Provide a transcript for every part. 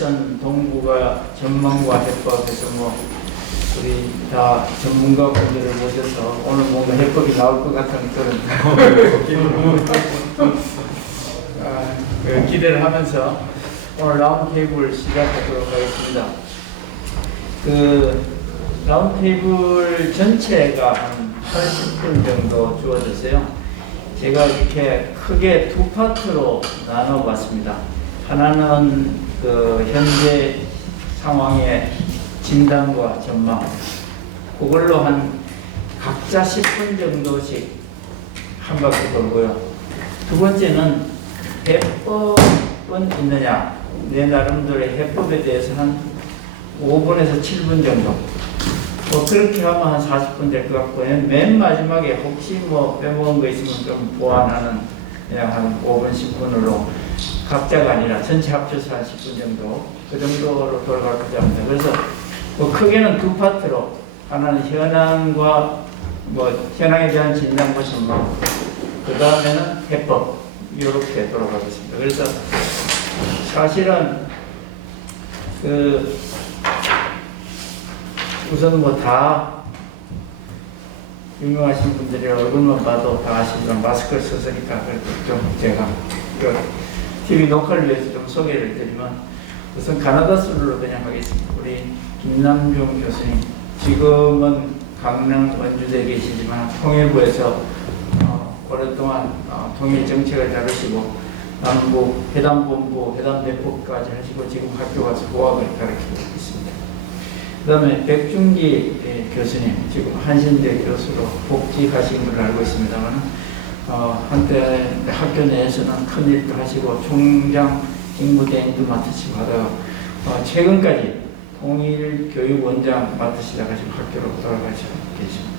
대선 동북아 전망과 해법에서 뭐 우리 다 전문가분들을 모셔서 오늘 뭔가 해법이 나올 것 같은 그런 기대를 하면서 오늘 라운드 테이블 시작하도록 하겠습니다. 그 라운드 테이블 전체가 한 80분 정도 주어졌어요. 제가 이렇게 크게 두 파트로 나눠봤습니다. 하나는 그 현재 상황의 진단과 전망, 그걸로 한 각자 10분 정도씩 한 바퀴 돌고요. 두 번째는 해법은 있느냐, 내 나름대로의 해법에 대해서 한 5분에서 7분 정도, 뭐 그렇게 하면 한 40분 될 것 같고, 맨 마지막에 혹시 뭐 빼먹은 거 있으면 좀 보완하는 그냥 한 5분, 10분으로 각자가 아니라 전체 합쳐서 한 10분 정도, 그 정도로 돌아가고자 합니다. 그래서 뭐 크게는 두 파트로, 하나는 현황과 뭐 현황에 대한 진단과 전망, 그 다음에는 해법, 이렇게 돌아가겠습니다. 그래서 사실은 그 우선 뭐 다 유명하신 분들이 얼굴만 봐도 다 아시지만 마스크를 썼으니까 그래도 좀 제가 그 TV 녹화를 위해서 좀 소개를 드리면, 우선 가나다 술로 그냥 하겠습니다. 우리 김남중 교수님, 지금은 강릉 원주대에 계시지만 통일부에서 오랫동안 통일 정책을 다루시고 남북 회담본부, 회담대표까지 하시고 지금 학교 가서 고학을 가르치고 있습니다. 그 다음에 백중기 교수님, 지금 한신대 교수로 복직하신 걸로 알고 있습니다만, 한때 학교 내에서는 큰 일도 하시고 총장 직무대행도 맡으시고 하다가 최근까지 통일교육원장 맡으시다가 지금 학교로 돌아가시고 계십니다.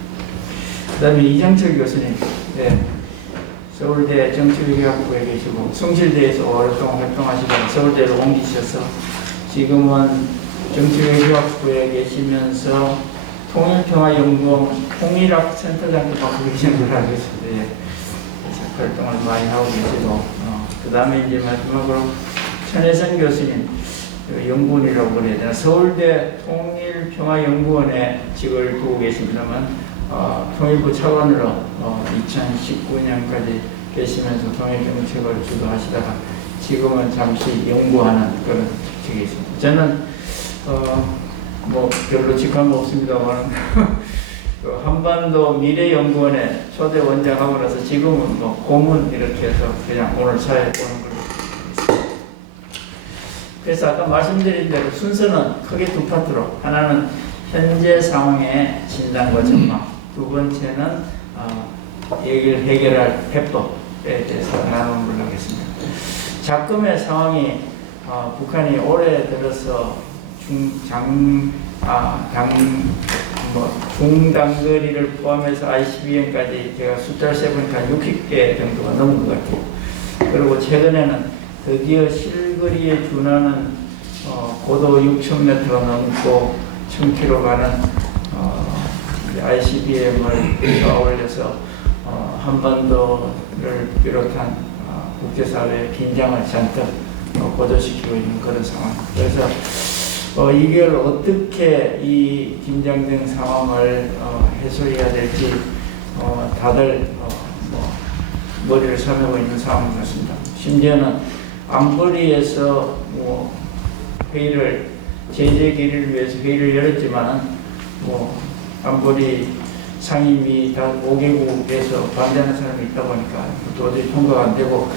그 다음에 이정철 교수님, 네, 서울대 정치외교학부에 계시고 숭실대에서 오랫동안 활동하시다가 서울대로 옮기셔서 지금은 정치외교학부에 계시면서 통일평화연구원 통일학센터장도 맡고 계시는 걸로 알고 있습니다. 예. 활동을 많이 하고 계시고, 그 다음에 이제 마지막으로 천혜선 교수님, 연구원이라고 그래야 되나, 서울대 통일평화연구원에 직을 두고 계십니다만, 통일부 차관으로 2019년까지 계시면서 통일정책을 주도하시다가 지금은 잠시 연구하는 그런 직에 있습니다. 저는 뭐 별로 직함은 없습니다만 한반도 미래연구원의 초대 원장하고 나서 지금은 뭐 고문 이렇게 해서 그냥 오늘 사회에 오는 걸로 있습니다. 그래서 아까 말씀드린 대로 순서는 크게 두 파트로, 하나는 현재 상황의 진단과 전망, 두 번째는 얘기를 해결할 해법에 대해서 나누는 걸로 하겠습니다. 작금의 상황이 북한이 올해 들어서 중단거리를 포함해서 ICBM까지 제가 숫자를 세보니까 60개 정도가 넘은 것 같아요. 그리고 최근에는 드디어 실거리에 준하는 고도 6,000m가 넘고 1,000km 가는 ICBM을 쏘아올려서 한반도를 비롯한 국제사회의 긴장을 잔뜩 고조시키고 있는 그런 상황. 그래서 이걸 어떻게 이 긴장된 상황을 해소해야 될지 다들 머리를 삼고 있는 상황 같습니다. 심지어는 안보리에서 회의를, 제재 결의를 위해서 회의를 열었지만 안보리 상임위 다 5개국에서 반대하는 사람이 있다 보니까 도저히 통과가 안 되고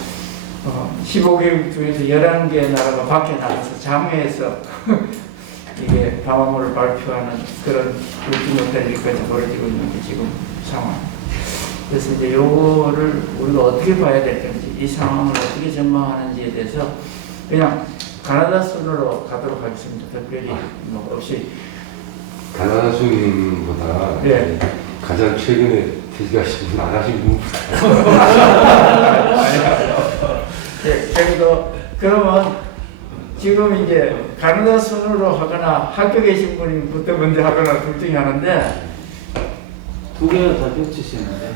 15개국 중에서 11개 나라가 밖에 나가서 장외에서 이게 방어문을 발표하는 그런 웃지 못할 일까지 벌어지고 있는 게 지금 상황. 그래서 이제 요거를 우리가 어떻게 봐야 될 건지, 이 상황을 어떻게 전망하는지에 대해서 그냥 가나다 순으로 가도록 하겠습니다. 특별히 없이. 가나다 순보다 네. 가장 최근에 퇴직하신 분 안 하신 분. 네, 그러면 지금 이제 가나다 순으로 하거나 학교 계신 분이 부터 먼저 하거나 둘 중에 하는데 두 개가 다 겹치시는데.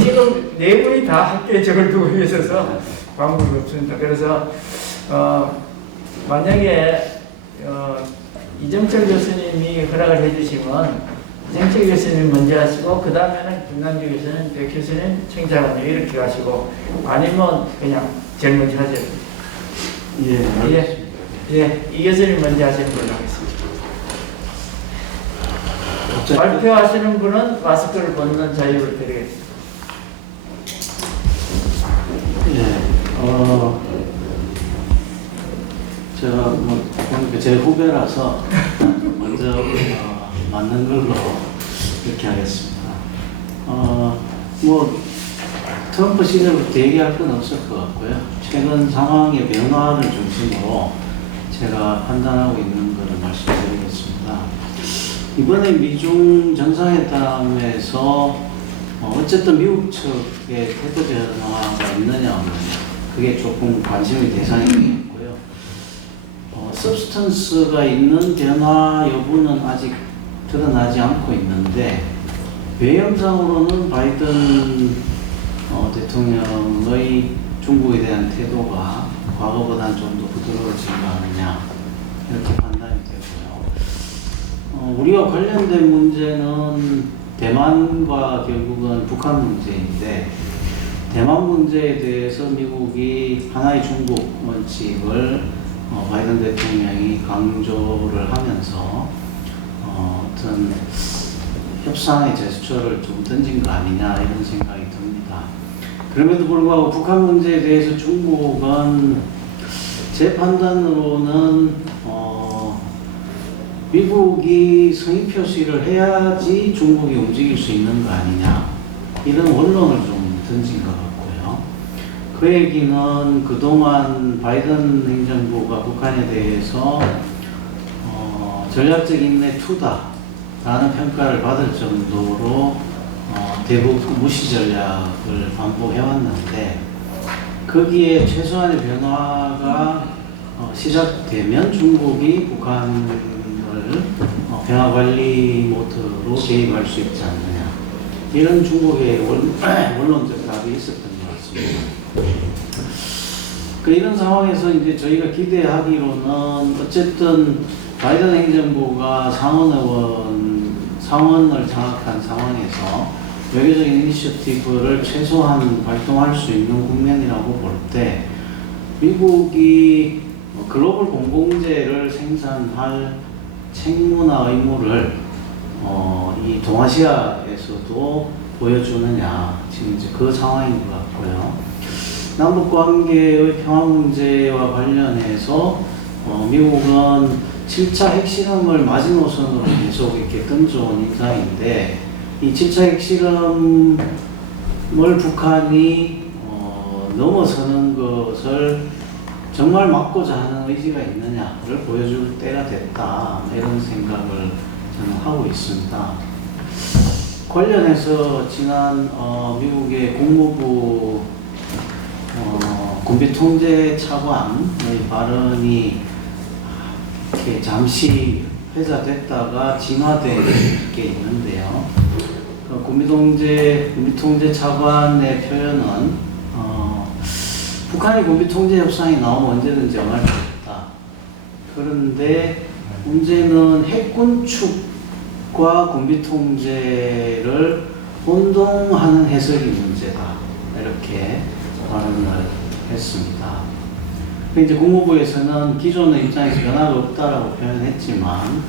지금 네 분이 다 학교에 적을 두고 있어서 방법이 없습니다. 그래서 만약에 이정철 교수님이 허락을 해주시면 이정철 교수님 먼저 하시고 그 다음에는 김남주 교수님, 백 교수님, 청자관님 이렇게 가시고 아니면 그냥 제일 먼저 하셔도 돼요. 예, 알겠습니다. 예, 이 교수님 먼저 하시는 걸로 하겠습니다. 어쨌든 발표하시는 분은 마스크를 벗는 자유를 드리겠습니다. 예, 제가 뭐 보니까 제 후배라서 먼저 맞는 걸로 이렇게 하겠습니다. 뭐 트럼프 시절부터 얘기할 건 없을 것 같고요. 최근 상황의 변화를 중심으로 제가 판단하고 있는 것을 말씀드리겠습니다. 이번에 미중 정상회담에서 어쨌든 미국 측의 태도 변화가 있느냐 없느냐 그게 조금 관심의 대상이 되겠고요. 서브스턴스가 있는 변화 여부는 아직 드러나지 않고 있는데 외형상으로는 바이든 대통령의 중국에 대한 태도가 과거보다는 좀 더 부드러워진 거 아니냐 이렇게 판단이 되고요. 우리와 관련된 문제는 대만과 결국은 북한 문제인데 대만 문제에 대해서 미국이 하나의 중국 원칙을 바이든 대통령이 강조를 하면서 어떤 협상의 제스처를 좀 던진 거 아니냐 이런 생각이 듭니다. 그럼에도 불구하고 북한 문제에 대해서 중국은 제 판단으로는 미국이 성의 표시를 해야지 중국이 움직일 수 있는 거 아니냐 이런 원론을 좀 던진 것 같고요. 그 얘기는 그동안 바이든 행정부가 북한에 대해서 전략적 인내 투다라는 평가를 받을 정도로 대북 무시 전략을 반복해왔는데 거기에 최소한의 변화가 시작되면 중국이 북한을 평화관리 모드로 개입할 수 있지 않느냐 이런 중국의 원론적 답이 있었던 것 같습니다. 이런 상황에서 이제 저희가 기대하기로는 어쨌든 바이든 행정부가 상원을 장악한 상황에서 외교적인 이니셔티브를 최소한 발동할 수 있는 국면이라고 볼 때 미국이 글로벌 공공재를 생산할 책무나 의무를 이 동아시아에서도 보여주느냐 지금 이제 그 상황인 것 같고요. 남북 관계의 평화 문제와 관련해서 미국은 7차 핵실험을 마지노선으로 계속 이렇게 던져온 인상인데 이 7차 핵실험을 북한이 넘어서는 것을 정말 막고자 하는 의지가 있느냐를 보여줄 때가 됐다 이런 생각을 저는 하고 있습니다. 관련해서 지난 미국의 국무부 군비통제 차관의 발언이 이렇게 잠시 회자됐다가 진화된 게 있는데요. 군비통제 차관의 표현은 북한이 군비통제 협상이 나오면 언제든지 응할 수 있다. 그런데 문제는 핵군 축과 군비통제를 혼동하는 해석이 문제다. 이렇게 발언을 했습니다. 이제 국무부에서는 기존의 입장에서 변화가 없다라고 표현했지만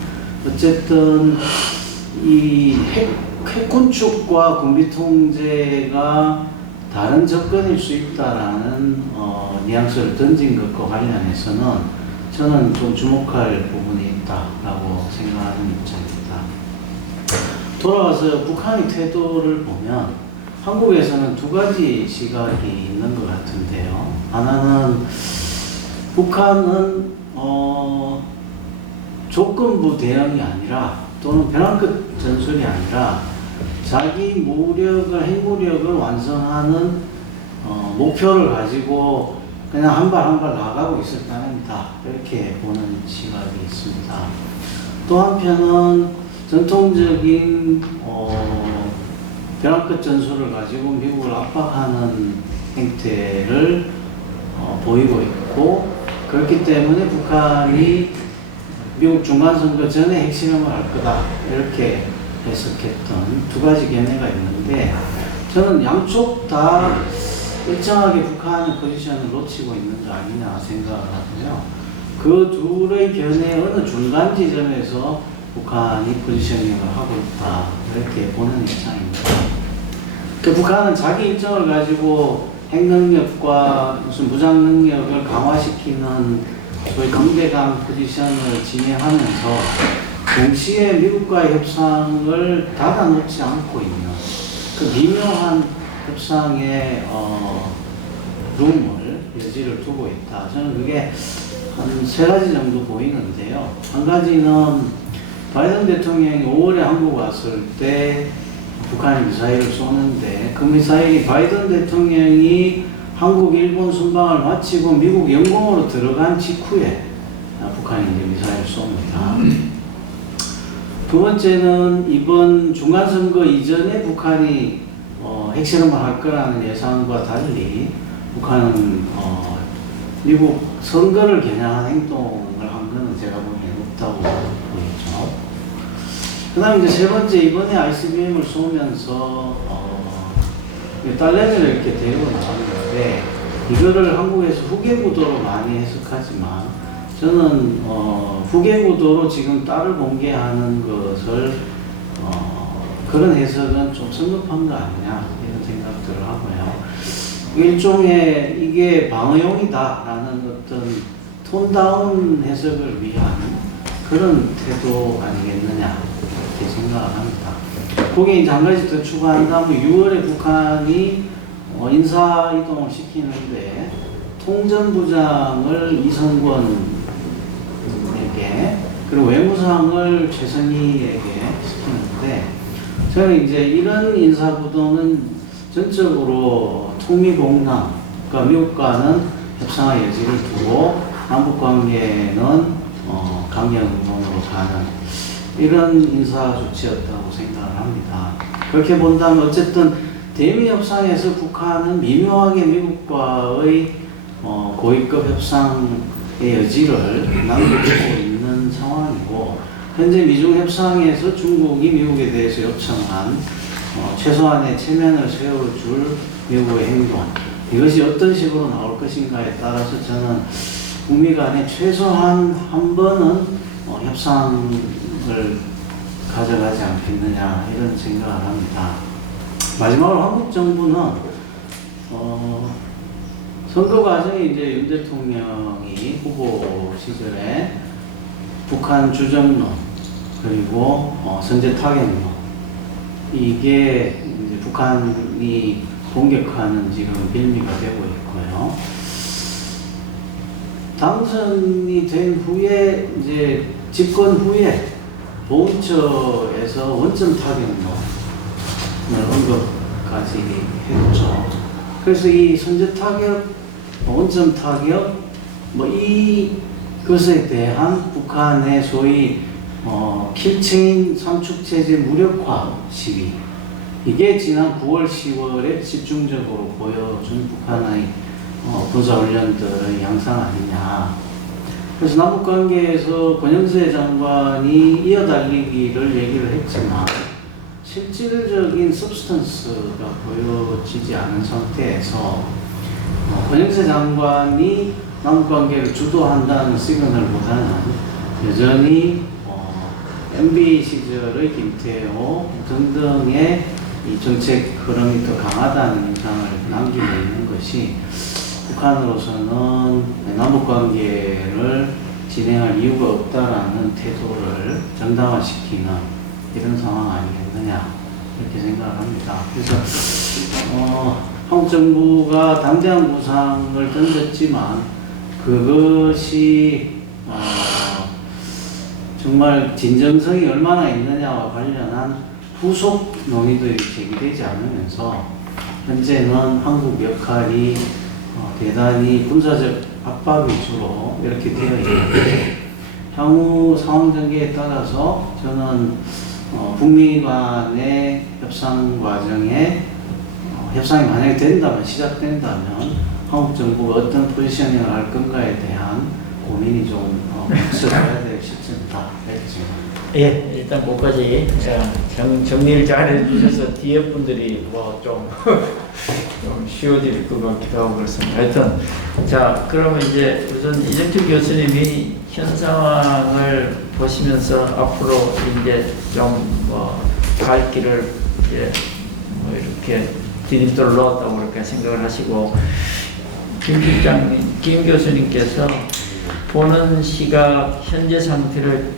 어쨌든 이 핵군 축과 군비통제가 다른 접근일 수 있다라는 뉘앙스를 던진 것과 관련해서는 저는 좀 주목할 부분이 있다라고 생각하는 입장입니다. 돌아와서 북한의 태도를 보면 한국에서는 두 가지 시각이 있는 것 같은데요. 하나는 북한은 조건부 대응이 아니라 또는 벼랑 끝 전술이 아니라 자기 핵무력을 완성하는 목표를 가지고 그냥 한 발 한 발 나가고 있을 뿐입니다. 이렇게 보는 시각이 있습니다. 또 한편은 전통적인 벼랑 끝 전술을 가지고 미국을 압박하는 행태를 보이고 있고 그렇기 때문에 북한이 미국 중간선거 전에 핵실험을 할 거다 이렇게 해석했던 두 가지 견해가 있는데, 저는 양쪽 다 일정하게 북한의 포지션을 놓치고 있는 거 아니냐 생각을 하고요. 그 둘의 견해 어느 중간 지점에서 북한이 포지셔닝을 하고 있다 이렇게 보는 입장입니다. 그 북한은 자기 일정을 가지고 핵능력과 무슨 무장 능력을 강화시키는 소위 강대강 포지션을 진행하면서 동시에 미국과의 협상을 닫아놓지 않고 있는 그 미묘한 협상의 룸을 여지를 두고 있다. 저는 그게 한 세 가지 정도 보이는데요. 한 가지는 바이든 대통령이 5월에 한국 왔을 때 북한이 미사일을 쏘는데, 그 미사일이 바이든 대통령이 한국, 일본 순방을 마치고 미국 영공으로 들어간 직후에 북한이 이제 미사일을 쏩니다. 두 번째는 이번 중간선거 이전에 북한이 핵실험을 할 거라는 예상과 달리 북한은 미국 선거를 겨냥한 행동을 한 거는 제가 보기엔 없다고 보이죠. 그 다음에 이제 세 번째, 이번에 ICBM을 쏘면서 딸내미를 이렇게 데리고 나왔는데, 이거를 한국에서 후계구도로 많이 해석하지만, 저는 후계구도로 지금 딸을 공개하는 것을 그런 해석은 좀 성급한 거 아니냐 이런 생각들을 하고요. 일종의 이게 방어용이다라는 어떤 톤다운 해석을 위한 그런 태도 아니겠느냐 이렇게 생각을 합니다. 거기에 이제 한 가지 더 추가한다면 6월에 북한이 인사 이동을 시키는데 통전부장을 이성권에게 그리고 외무상을 최선희에게 시키는데, 저는 이제 이런 인사구도는 전적으로 통미봉남, 그러니까 미국과는 협상의 여지를 두고 남북관계는 강경론으로 가는 이런 인사 조치였다고 생각을 합니다. 그렇게 본다면 어쨌든 대미 협상에서 북한은 미묘하게 미국과의 고위급 협상의 여지를 남겨두고 있는 상황이고, 현재 미중 협상에서 중국이 미국에 대해서 요청한 최소한의 체면을 세워줄 미국의 행동, 이것이 어떤 식으로 나올 것인가에 따라서 저는 북미 간에 최소한 한 번은 협상을 가져가지 않겠느냐 이런 생각을 합니다. 마지막으로 한국 정부는 선거 과정에 이제 윤 대통령이 후보 시절에 북한 주정론 그리고 선제 타격론, 이게 이제 북한이 공격하는 지금 빌미가 되고 있고요. 당선이 된 후에 이제 집권 후에 보훈처에서 원점 타격론을 언급까지 했죠. 그래서 이 선제 타격, 원점 타격, 이것에 대한 북한의 소위 킬체인 삼축체제 무력화 시위, 이게 지난 9월, 10월에 집중적으로 보여준 북한의 군사훈련들의 양상 아니냐. 그래서 남북관계에서 권영세 장관이 이어달리기를 얘기를 했지만 실질적인 substance가 보여지지 않은 상태에서 권영세 장관이 남북관계를 주도한다는 시그널보다는 여전히 MB 시절의 김태호 등등의 이 정책 흐름이 더 강하다는 인상을 남기고 있는 것이 북한으로서는 남북관계를 진행할 이유가 없다라는 태도를 정당화시키는 이런 상황 아니겠느냐 이렇게 생각을 합니다. 그래서 한국 정부가 담대한 구상을 던졌지만 그것이 정말 진정성이 얼마나 있느냐와 관련한 후속 논의들이 제기되지 않으면서 현재는 한국 역할이 대단히 군사적 압박 위주로 이렇게 되어 있는데, 향후 상황 전개에 따라서 저는 북미 간의 협상 과정에 협상이 만약에 된다면, 시작된다면 한국 정부가 어떤 포지셔닝을 할 건가에 대한 고민이 좀 있어야 될 시점이다 이렇게 생각합니다. 예, 일단 그까지 정리를 잘 해주셔서 뒤에 분들이 뭐 좀 쉬워질 것 같기도 하고 그렇습니다. 하여튼 자, 그러면 이제 우선 이정철 교수님이 현 상황을 보시면서 앞으로 이제 좀 갈 길을 이제 뭐 이렇게 디딤돌을 넣었다고 그렇게 생각을 하시고, 김 교수님께서 보는 시각 현재 상태를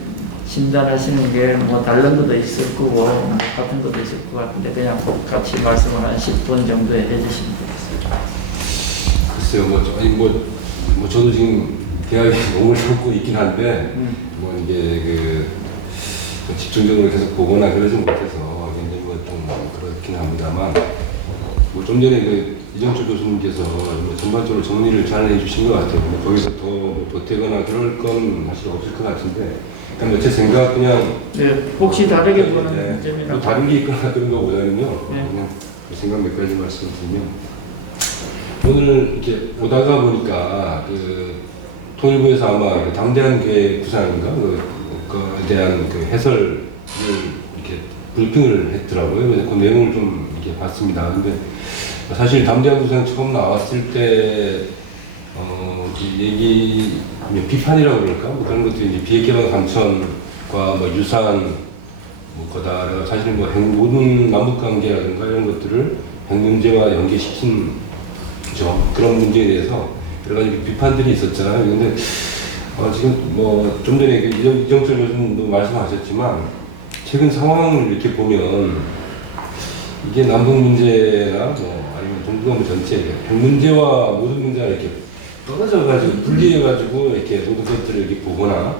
진단하시는 게 뭐 다른 것도 있을 거고 뭐 같은 것도 있을 것 같은데 그냥 같이 말씀을 한 10분 정도에 해주시면 되겠습니다. 글쎄요, 저도 지금 대학에 몸을 삼고 있긴 한데, 뭐 이게 집중적으로 계속 보거나 그러지 못해서 굉장히 좀 그렇긴 합니다만, 뭐 좀 전에 이정철 교수님께서 전반적으로 정리를 잘 해주신 것 같아요. 거기서 더 보태거나 그럴 건 사실 없을 것 같은데, 그냥 제 생각 그냥 혹시 다르게 보는 점이나 뭐 다른 게 있거나 그런 거보다는요, 네. 그냥 생각 몇 가지 말씀드리면, 오늘 이렇게 보다가 보니까 통일부에서 아마 당대한 계획 구상인가 그거에 대한 해설을 이렇게 브리핑을 했더라고요. 그래서 그 내용을 좀 이렇게 봤습니다. 근데 사실 담대한 구상 처음 나왔을 때 그 얘기 비판이라고 그럴까? 뭐 그런 것들이 이제 비핵개방 감천과 뭐 유산 거다. 사실 모든 남북 관계라든가 이런 것들을 핵 문제와 연계시킨 그런 문제에 대해서 여러 가지 비판들이 있었잖아요. 근데 지금 뭐 좀 전에 이정철 교수님도 말씀하셨지만 최근 상황을 이렇게 보면 이게 남북 문제나 뭐 아니면 동북아무 전체 핵 문제와 모든 문제가 이렇게 떨어져가지고 분리해가지고 이렇게 모든 것들을 이렇게 보거나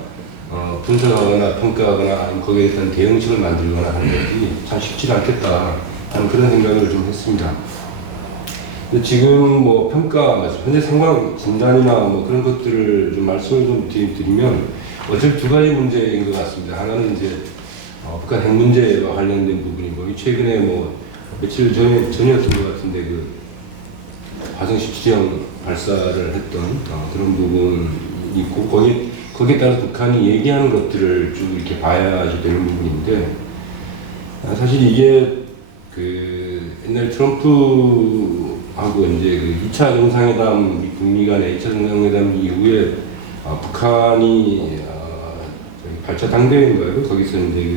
분석하거나 평가하거나 아니면 거기에 대한 대응책을 만들거나 하는 것이 참 쉽지 않겠다 하는 그런 생각을 좀 했습니다. 근데 지금 뭐 평가, 현재 상황 진단이나 뭐 그런 것들을 좀 말씀을 좀 드리면 어차피 두 가지 문제인 것 같습니다. 하나는 이제 북한 핵 문제와 관련된 부분이고, 최근에 뭐 며칠 전이었던 것 같은데 화성 17형 발사를 했던 그런 부분이 있고, 거기에 따라서 북한이 얘기하는 것들을 쭉 이렇게 봐야 되는 부분인데, 사실 이게 옛날 트럼프하고 이제 2차 정상회담, 북미 간의 2차 정상회담 이후에 북한이 발차 당대회인가요? 거기서 이제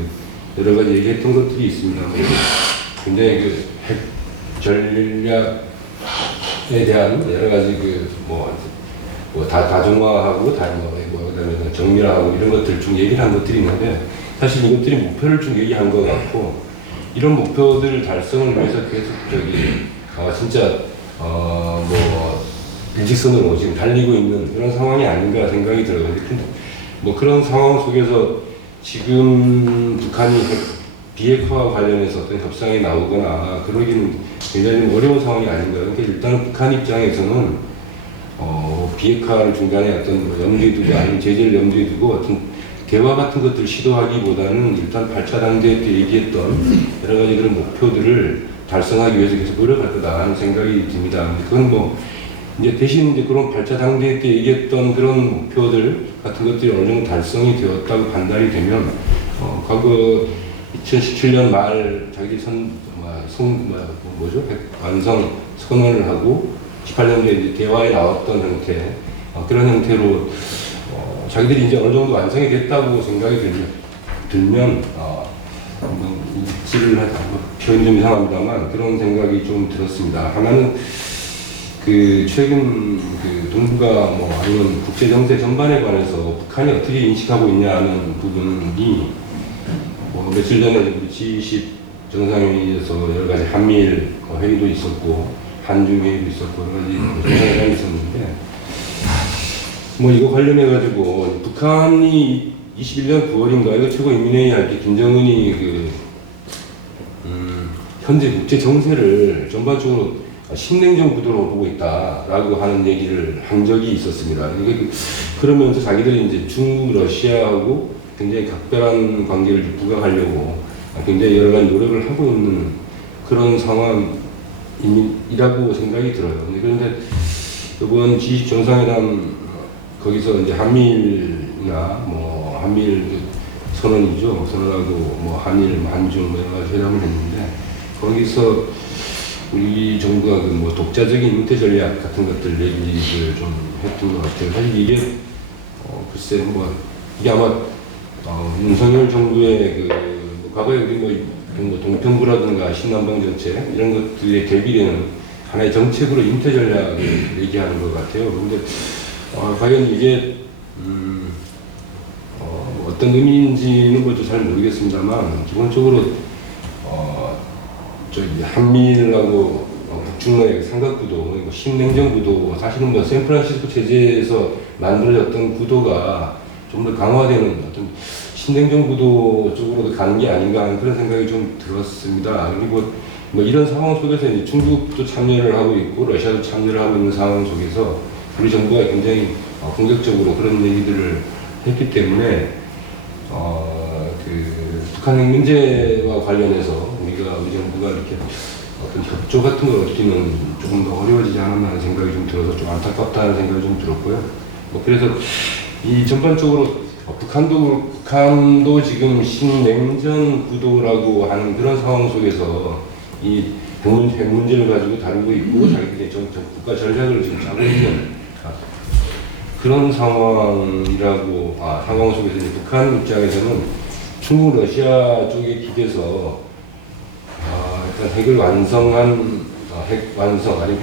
여러 가지 얘기했던 것들이 있습니다. 굉장히 핵 전략에 대한 여러 가지 다중화하고 그다음에 정밀화하고 이런 것들 좀 얘기를 한 것들이 있는데, 사실 이것들이 목표를 좀 얘기한 것 같고, 이런 목표들 달성을 위해서 계속 진짜 일직선으로 지금 달리고 있는 그런 상황이 아닌가 생각이 들어요. 근데 뭐 그런 상황 속에서 지금 북한이 비핵화와 관련해서 어떤 협상이 나오거나 그러기는 굉장히 어려운 상황이 아닌가요? 그러니까 일단 북한 입장에서는 비핵화를 중간에 어떤 염두에 두고 아니면 제재를 염두에 두고 어떤 대화 같은 것들을 시도하기보다는 일단 8차 당대 때 얘기했던 여러 가지 그런 목표들을 달성하기 위해서 계속 노력할 거다 하는 생각이 듭니다. 그건 이제 대신 이제 그런 8차 당대 때 얘기했던 그런 목표들 같은 것들이 어느 정도 달성이 되었다고 판단이 되면, 과거 2017년 말 자기들이 완성 선언을 하고 18년도에 이제 대화에 나왔던 형태, 그런 형태로 자기들이 이제 어느 정도 완성이 됐다고 생각이 들면 일치를 표현이 좀 이상합니다만 그런 생각이 좀 들었습니다. 하나는 최근 동북아 아니면 국제 정세 전반에 관해서 북한이 어떻게 인식하고 있냐는 부분이 며칠 전에 G20 정상회의에서 여러 가지 한미일 회의도 있었고 한중 회의도 있었고 여러 가지 정상회담이 있었는데, 이거 관련해가지고, 북한이 21년 9월인가, 이거 최고인민회의 할 때 김정은이 현재 국제 정세를 전반적으로 신냉전 구도로 보고 있다라고 하는 얘기를 한 적이 있었습니다. 그러면서 자기들이 이제 중국, 러시아하고 굉장히 각별한 관계를 부각하려고 굉장히 여러 가지 노력을 하고 있는 그런 상황이라고 생각이 들어요. 그런데 이번 G20 정상회담 거기서 이제 한미일이나 뭐 한미일 선언이죠. 선언하고 뭐 한일, 한중 뭐 여러 가지 회담을 했는데 거기서 우리 정부가 그 뭐 독자적인 은퇴 전략 같은 것들 얘기를 좀 했던 것 같아요. 사실 이게 글쎄 뭐 이게 아마 윤석열 정부의 그 과거에 우리 뭐 동평구라든가 신남방 정책 이런 것들에 대비되는 하나의 정책으로 은퇴 전략을 얘기하는 것 같아요. 그런데 과연 이게 뭐 어떤 의미인지는 뭐도 잘 모르겠습니다만 기본적으로 저기 한미일하고 북중러의 삼각구도, 신냉정구도 사실은 뭐 샌프란시스코 체제에서 만들어졌던 구도가 좀 더 강화되는 어떤 신냉정구도 쪽으로 가는 게 아닌가 하는 그런 생각이 좀 들었습니다. 그리고 뭐 이런 상황 속에서 이제 중국도 참여를 하고 있고 러시아도 참여를 하고 있는 상황 속에서 우리 정부가 굉장히 공격적으로 그런 얘기들을 했기 때문에 그 북한 핵 문제와 관련해서 우리 정부가 이렇게 어떤 협조 같은 걸 얻기는 조금 더 어려워지지 않았나 하는 생각이 좀 들어서 좀 안타깝다는 생각이 좀 들었고요. 뭐 그래서 이 전반적으로 북한도 지금 신냉전 구도라고 하는 그런 상황 속에서 이 핵 문제를 가지고 다루고 있고 자기들의 국가 전략을 지금 짜고 있는 그런 상황이라고 상황 속에서 이제 북한 입장에서는 중국 러시아 쪽에 기대서 일단 핵을 완성한 핵 완성 아니면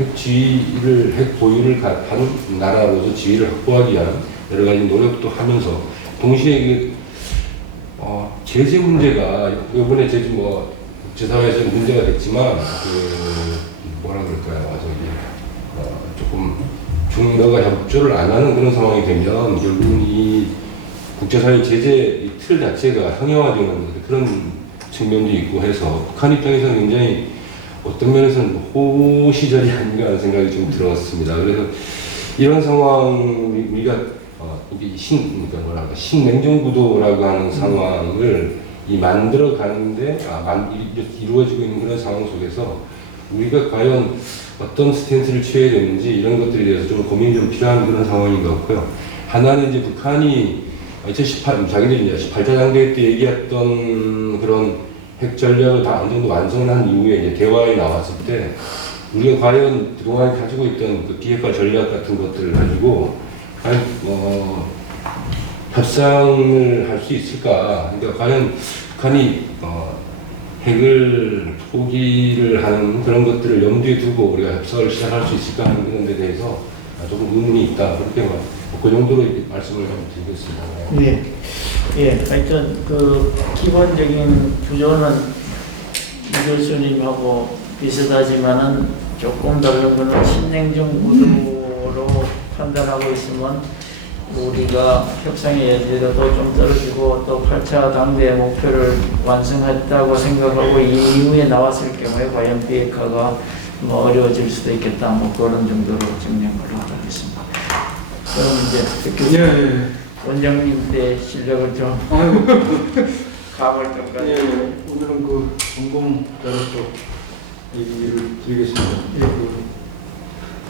핵 보유를 하는 나라로서 지위를 확보하기 위한 여러 가지 노력도 하면서 동시에 제재 문제가 이번에 뭐 국제사회에서 문제가 됐지만 뭐라 그럴까요? 조금 중러가 협조를 안 하는 그런 상황이 되면 결국은 이 국제사회 제재 틀 자체가 형해화되는 그런 측면도 있고 해서 북한 입장에서는 굉장히 어떤 면에서는 호시절이 아닌가 하는 생각이 좀 들었습니다. 그래서 이런 상황 우리가 이게 그러니까 신냉전 구도라고 하는 상황을 만들어 가는데 이루어지고 있는 그런 상황 속에서 우리가 과연 어떤 스탠스를 취해야 되는지 이런 것들에 대해서 좀 고민이 좀 필요한 그런 상황인 것 같고요. 하나는 이제 북한이 자기들이 이제 18차 장대 때 얘기했던 그런 핵 전략을 다 어느 정도 완성한 이후에 이제 대화에 나왔을 때 우리가 과연 그동안 가지고 있던 그 비핵화 전략 같은 것들을 가지고 과연 협상을 할 수 있을까? 그러니까 과연 북한이 핵을 포기를 하는 그런 것들을 염두에 두고 우리가 협상을 시작할 수 있을까 하는 그런 데 대해서 조금 의문이 있다. 그렇게 그 정도로 말씀을 드리겠습니다. 네. 예, 하여튼 그 기본적인 구조는 이 교수님하고 비슷하지만은 조금 다른 거는 신냉전 구도로 판단하고 있으면 우리가 협상의 여지도 좀 떨어지고 또 8차 당대 목표를 완성했다고 생각하고 이후에 나왔을 경우에 과연 비핵화가 뭐 어려워질 수도 있겠다. 뭐 그런 정도로 정리하도록 하겠습니다. 그럼 이제 특히 원장님 때 실력을 좀 감을 좀 가지고 오늘은 그 전공 자료 쪽 얘기를 드리겠습니다.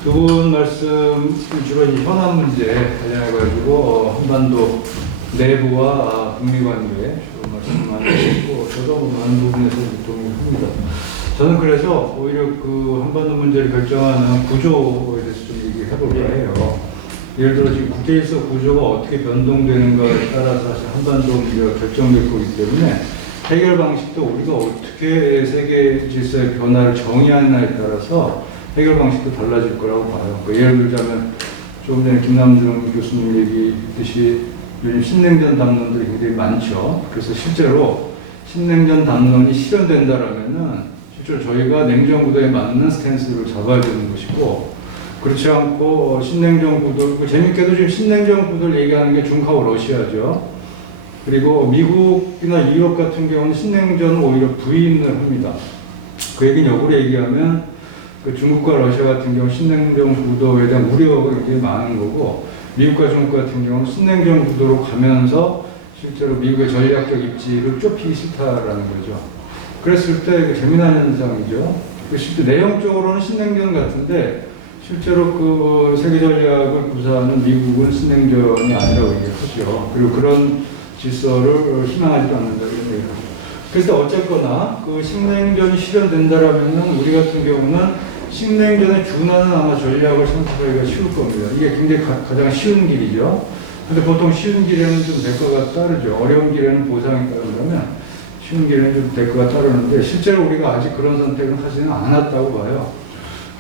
두 분 말씀 주로 이 현안 문제 관련해가지고 한반도 내부와 북미 관계에 주로 말씀 많이 하시고 저도 많은 부분에서 동의를 합니다. 저는 그래서 오히려 그 한반도 문제를 결정하는 구조에 대해서 좀 얘기해 볼까 해요. 예를 들어 지금 국제질서 구조가 어떻게 변동되는가에 따라서 사실 한반도 문제가 결정될 거기 때문에 해결 방식도 우리가 어떻게 세계 질서의 변화를 정의하느냐에 따라서 해결 방식도 달라질 거라고 봐요. 예를 들자면 조금 전에 김남중 교수님 얘기했듯이 요즘 신냉전 담론들이 굉장히 많죠. 그래서 실제로 신냉전 담론이 실현된다라면은 실제로 저희가 냉전 구도에 맞는 스탠스를 잡아야 되는 것이고, 그렇지 않고 신냉전 구도, 재밌게도 지금 신냉전 구도를 얘기하는 게 중국하고 러시아죠. 그리고 미국이나 유럽 같은 경우는 신냉전을 오히려 부인을 합니다. 그 얘기는 역으로 얘기하면 그 중국과 러시아 같은 경우 신냉전 구도에 대한 우려가 굉장히 많은 거고, 미국과 중국 같은 경우는 신냉전 구도로 가면서 실제로 미국의 전략적 입지를 좁히기 싫다라는 거죠. 그랬을 때 재미난 현상이죠. 실제 내용적으로는 신냉전 같은데 실제로 그 세계 전략을 구사하는 미국은 신냉전이 아니라고 얘기하죠. 그리고 그런 질서를 희망하지도 않는다 이런 얘기합니다. 그래서 어쨌거나 그 신냉전이 실현된다라면은 우리 같은 경우는 신냉전에 준하는 아마 전략을 선택하기가 쉬울 겁니다. 이게 굉장히 가장 쉬운 길이죠. 근데 보통 쉬운 길에는 좀 대가가 따르죠. 어려운 길에는 보상이 따르려면 쉬운 길에는 좀 대가가 따르는데 실제로 우리가 아직 그런 선택은 하지는 않았다고 봐요.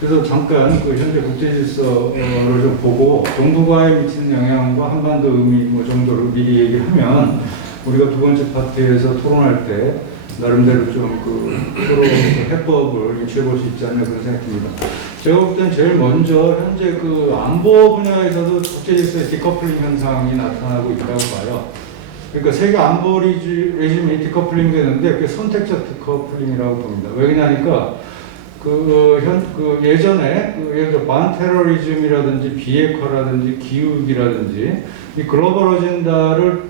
그래서 잠깐 그 현재 국제 질서를 좀 보고 정부가에 미치는 영향과 한반도 의미 뭐 정도를 미리 얘기하면 우리가 두 번째 파트에서 토론할 때 나름대로 좀 그 서로 해법을 유추해 볼 수 있지 않나 그런 생각이 듭니다. 제가 볼 때는 제일 먼저 현재 그 안보 분야에서도 국제 질서의 디커플링 현상이 나타나고 있다고 봐요. 그러니까 세계 안보 레짐이 디커플링 되는데 그게 선택적 디커플링이라고 봅니다. 왜냐하니까 예전에 예를 들어 반테러리즘이라든지 비핵화라든지 기후위기라든지 이 글로벌 어젠다를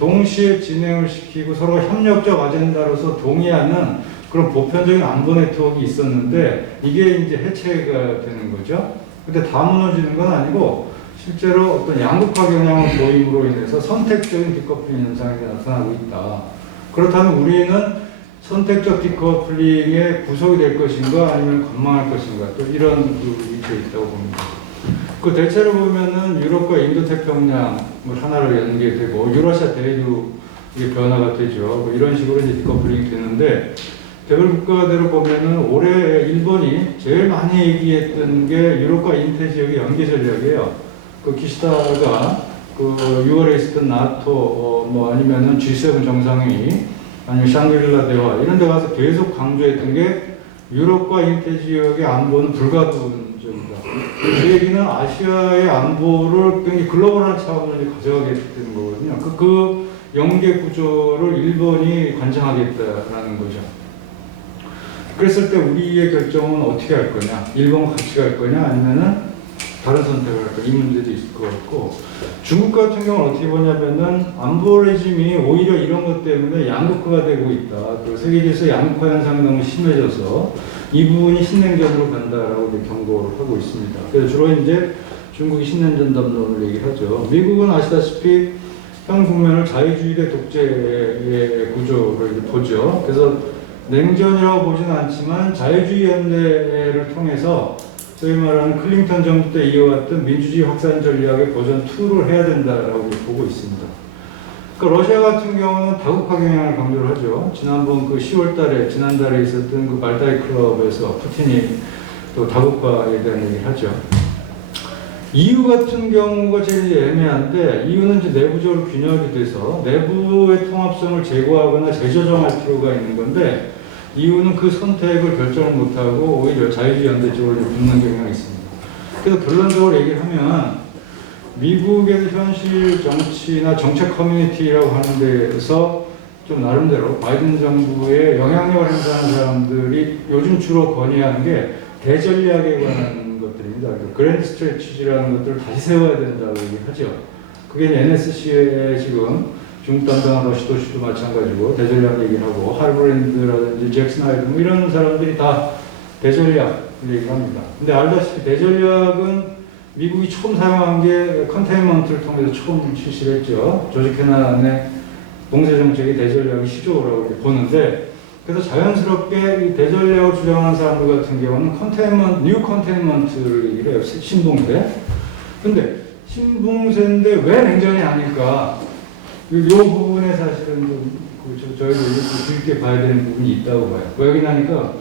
동시에 진행을 시키고 서로가 협력적 아젠다로서 동의하는 그런 보편적인 안보 네트워크가 있었는데 이게 이제 해체가 되는 거죠. 근데 다 무너지는 건 아니고 실제로 어떤 양극화 경향을 보임으로 인해서 선택적인 디커플링 현상이 나타나고 있다. 그렇다면 우리는 선택적 디커플링의 구속이 될 것인가 아니면 관망할 것인가 또 이런 위치에 있다고 봅니다. 그 대체로 보면은 유럽과 인도태평양 뭐 하나를 연계되고 유라시아 대륙 이게 변화가 되죠. 뭐 이런 식으로 이제 디커플링이 되는데 개별 국가대로 보면은 올해 일본이 제일 많이 얘기했던 게 유럽과 인태 지역의 연계 전략이에요. 그 기시다가 그 6월에 있었던 나토 뭐 아니면은 G7 정상회의 아니면 샹그릴라 대화 이런 데 가서 계속 강조했던 게 유럽과 인태 지역의 안보는 불가분적이다. 그 얘기는 아시아의 안보를 굉장히 글로벌한 차원으로 가져가게 되는 거거든요. 그 연계 구조를 일본이 관장하겠다라는 거죠. 그랬을 때 우리의 결정은 어떻게 할 거냐? 일본과 같이 갈 거냐? 아니면은 다른 선택을 할까? 이 문제도 있을 것 같고 중국 같은 경우는 어떻게 보냐면은 안보 레짐이 오히려 이런 것 때문에 양극화가 되고 있다. 그 세계 질서 양극화 현상이 너무 심해져서 이 부분이 신냉전으로 간다라고 이제 경고를 하고 있습니다. 그래서 주로 이제 중국이 신냉전 담론을 얘기하죠. 미국은 아시다시피 현 국면을 자유주의 대 독재의 구조를 이제 보죠. 그래서 냉전이라고 보지는 않지만 자유주의 연대를 통해서 소위 말하는 클린턴 정부 때 이어왔던 민주주의 확산 전략의 버전 2를 해야 된다라고 보고 있습니다. 그러니까 러시아 같은 경우는 다국화 경향을 강조를 하죠. 지난번 그 10월 달에, 지난달에 있었던 그 말다이 클럽에서 푸틴이 또 다국화에 대한 얘기를 하죠. EU 같은 경우가 제일 애매한데, EU는 이제 내부적으로 균형이 돼서 내부의 통합성을 제고하거나 재조정할 필요가 있는 건데, EU는 그 선택을 결정을 못하고 오히려 자유주의 연대 쪽으로 붙는 경향이 있습니다. 그래서 결론적으로 얘기를 하면 미국의 현실 정치나 정책 커뮤니티라고 하는 데서 좀 나름대로 바이든 정부의 영향력을 행사하는 사람들이 요즘 주로 건의하는 게 대전략에 관한 것들입니다. 그랜드 스트래티지라는 것들을 다시 세워야 된다고 얘기하죠. 그게 NSC에 지금 중국 담당한 러시도시도 마찬가지고 대전략 얘기를 하고 할브랜드라든지 잭슨 하이드 뭐 이런 사람들이 다 대전략 얘기를 합니다. 근데 알다시피 대전략은 미국이 처음 사용한 게 컨테인먼트를 통해서 처음 실시를 했죠. 조지 캐나의 봉쇄정책이 대전략의 시조라고 보는데 그래서 자연스럽게 이 대전략을 주장하는 사람들 같은 경우는 뉴 컨테인먼트를 얘기를 해요. 신봉쇄. 근데 신봉쇄인데 왜 냉전이 아닐까? 이 부분에 사실은 좀 저희도 깊게 봐야 되는 부분이 있다고 봐요. 왜 그러냐니까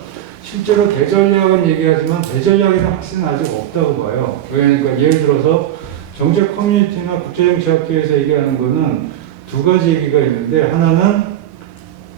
실제로 대전략은 얘기하지만 대전략에 대한 확신은 아직 없다고 봐요. 그러니까 예를 들어서 정책 커뮤니티나 국제정치학계에서 얘기하는 거는 두 가지 얘기가 있는데 하나는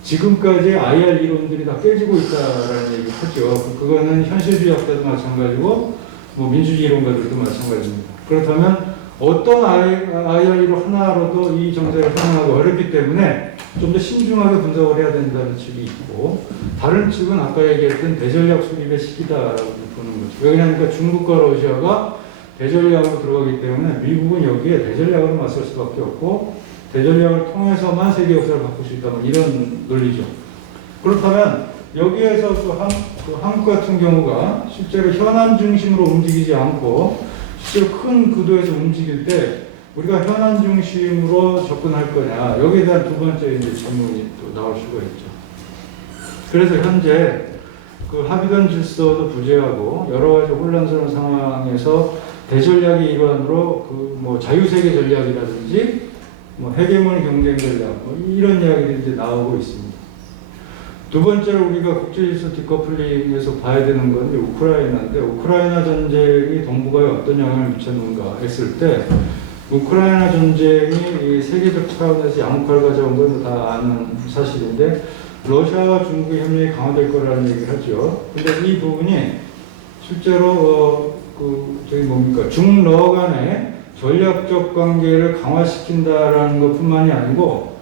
지금까지 IR 이론들이 다 깨지고 있다라는 얘기를 하죠. 그거는 현실주의학자도 마찬가지고 뭐 민주주의 이론가들도 마찬가지입니다. 그렇다면 어떤 IR로 하나로도 이 정책을 설명하기 어렵기 때문에 좀 더 신중하게 분석을 해야 된다는 측이 있고 다른 측은 아까 얘기했던 대전략 수립의 시기다라고 보는 거죠. 왜냐하니까 중국과 러시아가 대전략으로 들어가기 때문에 미국은 여기에 대전략으로 맞설 수밖에 없고 대전략을 통해서만 세계 역사를 바꿀 수 있다면 이런 논리죠. 그렇다면 여기에서 그 한국 같은 경우가 실제로 현안 중심으로 움직이지 않고 실제로 큰 구도에서 움직일 때 우리가 현안 중심으로 접근할 거냐, 여기에 대한 두 번째 이제 질문이 또 나올 수가 있죠. 그래서 현재 그 합의된 질서도 부재하고 여러 가지 혼란스러운 상황에서 대전략의 일환으로 그 뭐 자유세계 전략이라든지 뭐 헤게모니 경쟁 전략 뭐 이런 이야기들이 이제 나오고 있습니다. 두 번째로 우리가 국제질서 디커플링에서 봐야 되는 건 우크라이나인데, 우크라이나 전쟁이 동북아에 어떤 영향을 미쳤는가 했을 때 우크라이나 전쟁이 세계적 차원에서 양극화를 가져온 건 다 아는 사실인데, 러시아와 중국의 협력이 강화될 거라는 얘기를 하죠. 근데 이 부분이 실제로 중러 간의 전략적 관계를 강화시킨다라는 것뿐만이 아니고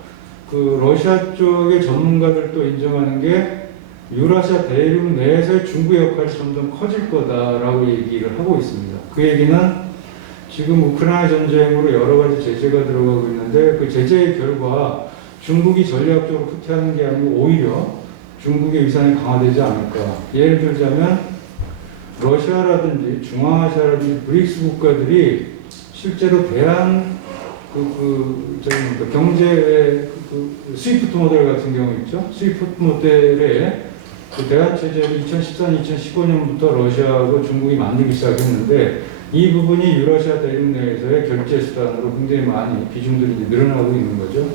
그 러시아 쪽의 전문가들도 인정하는 게 유라시아 대륙 내에서의 중국의 역할이 점점 커질 거다라고 얘기를 하고 있습니다. 그 얘기는 지금 우크라이나 전쟁으로 여러 가지 제재가 들어가고 있는데 그 제재의 결과 중국이 전략적으로 후퇴하는 게 아니고 오히려 중국의 위상이 강화되지 않을까. 예를 들자면 러시아라든지 중앙아시아라든지 브릭스 국가들이 실제로 대한 경제 스위프트 모델 같은 경우 있죠. 스위프트 모델의 그 대한 체제를 2014-2015년부터 러시아하고 중국이 만들기 시작했는데 이 부분이 유라시아 대륙 내에서의 결제 수단으로 굉장히 많이 비중들이 늘어나고 있는 거죠.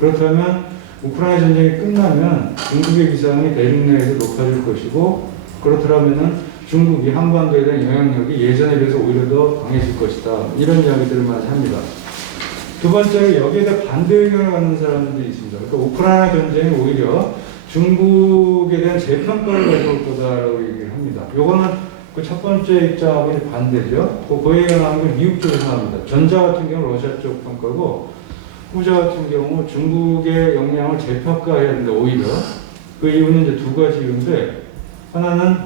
그렇다면 우크라이나 전쟁이 끝나면 중국의 위상이 대륙 내에서 높아질 것이고, 그렇더라면은 중국이 한반도에 대한 영향력이 예전에 비해서 오히려 더 강해질 것이다. 이런 이야기들을 많이 합니다. 두 번째로 여기에 대해 반대 의견을 갖는 사람들이 있습니다. 그러니까 우크라이나 전쟁이 오히려 중국에 대한 재평가를 가져올 거다라고 얘기를 합니다. 요거는 그 첫 번째 입장하고 반대죠. 그 얘기가 나오는 건 미국 쪽에서 나옵니다. 전자 같은 경우는 러시아 쪽 평가고, 후자 같은 경우 중국의 역량을 재평가해야 되는데 오히려 그 이유는 이제 두 가지 이유인데, 하나는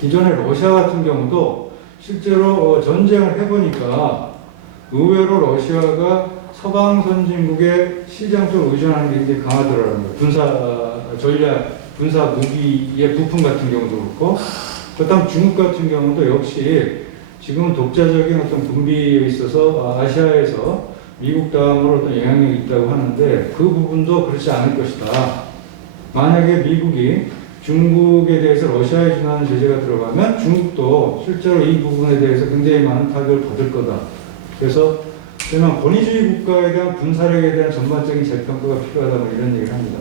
기존의 러시아 같은 경우도 실제로 전쟁을 해보니까 의외로 러시아가 서방 선진국의 시장 쪽으로 의존하는 게 굉장히 강하더라는 거예요. 군사 전략, 군사 무기의 부품 같은 경우도 그렇고, 그다음 중국 같은 경우도 역시 지금 독자적인 어떤 군비에 있어서 아시아에서 미국 다음으로 어떤 영향력이 있다고 하는데 그 부분도 그렇지 않을 것이다. 만약에 미국이 중국에 대해서 러시아에 준하는 제재가 들어가면 중국도 실제로 이 부분에 대해서 굉장히 많은 타격을 받을 거다. 그래서 저는 권위주의 국가에 대한 군사력에 대한 전반적인 재평가가 필요하다 뭐 이런 얘기를 합니다.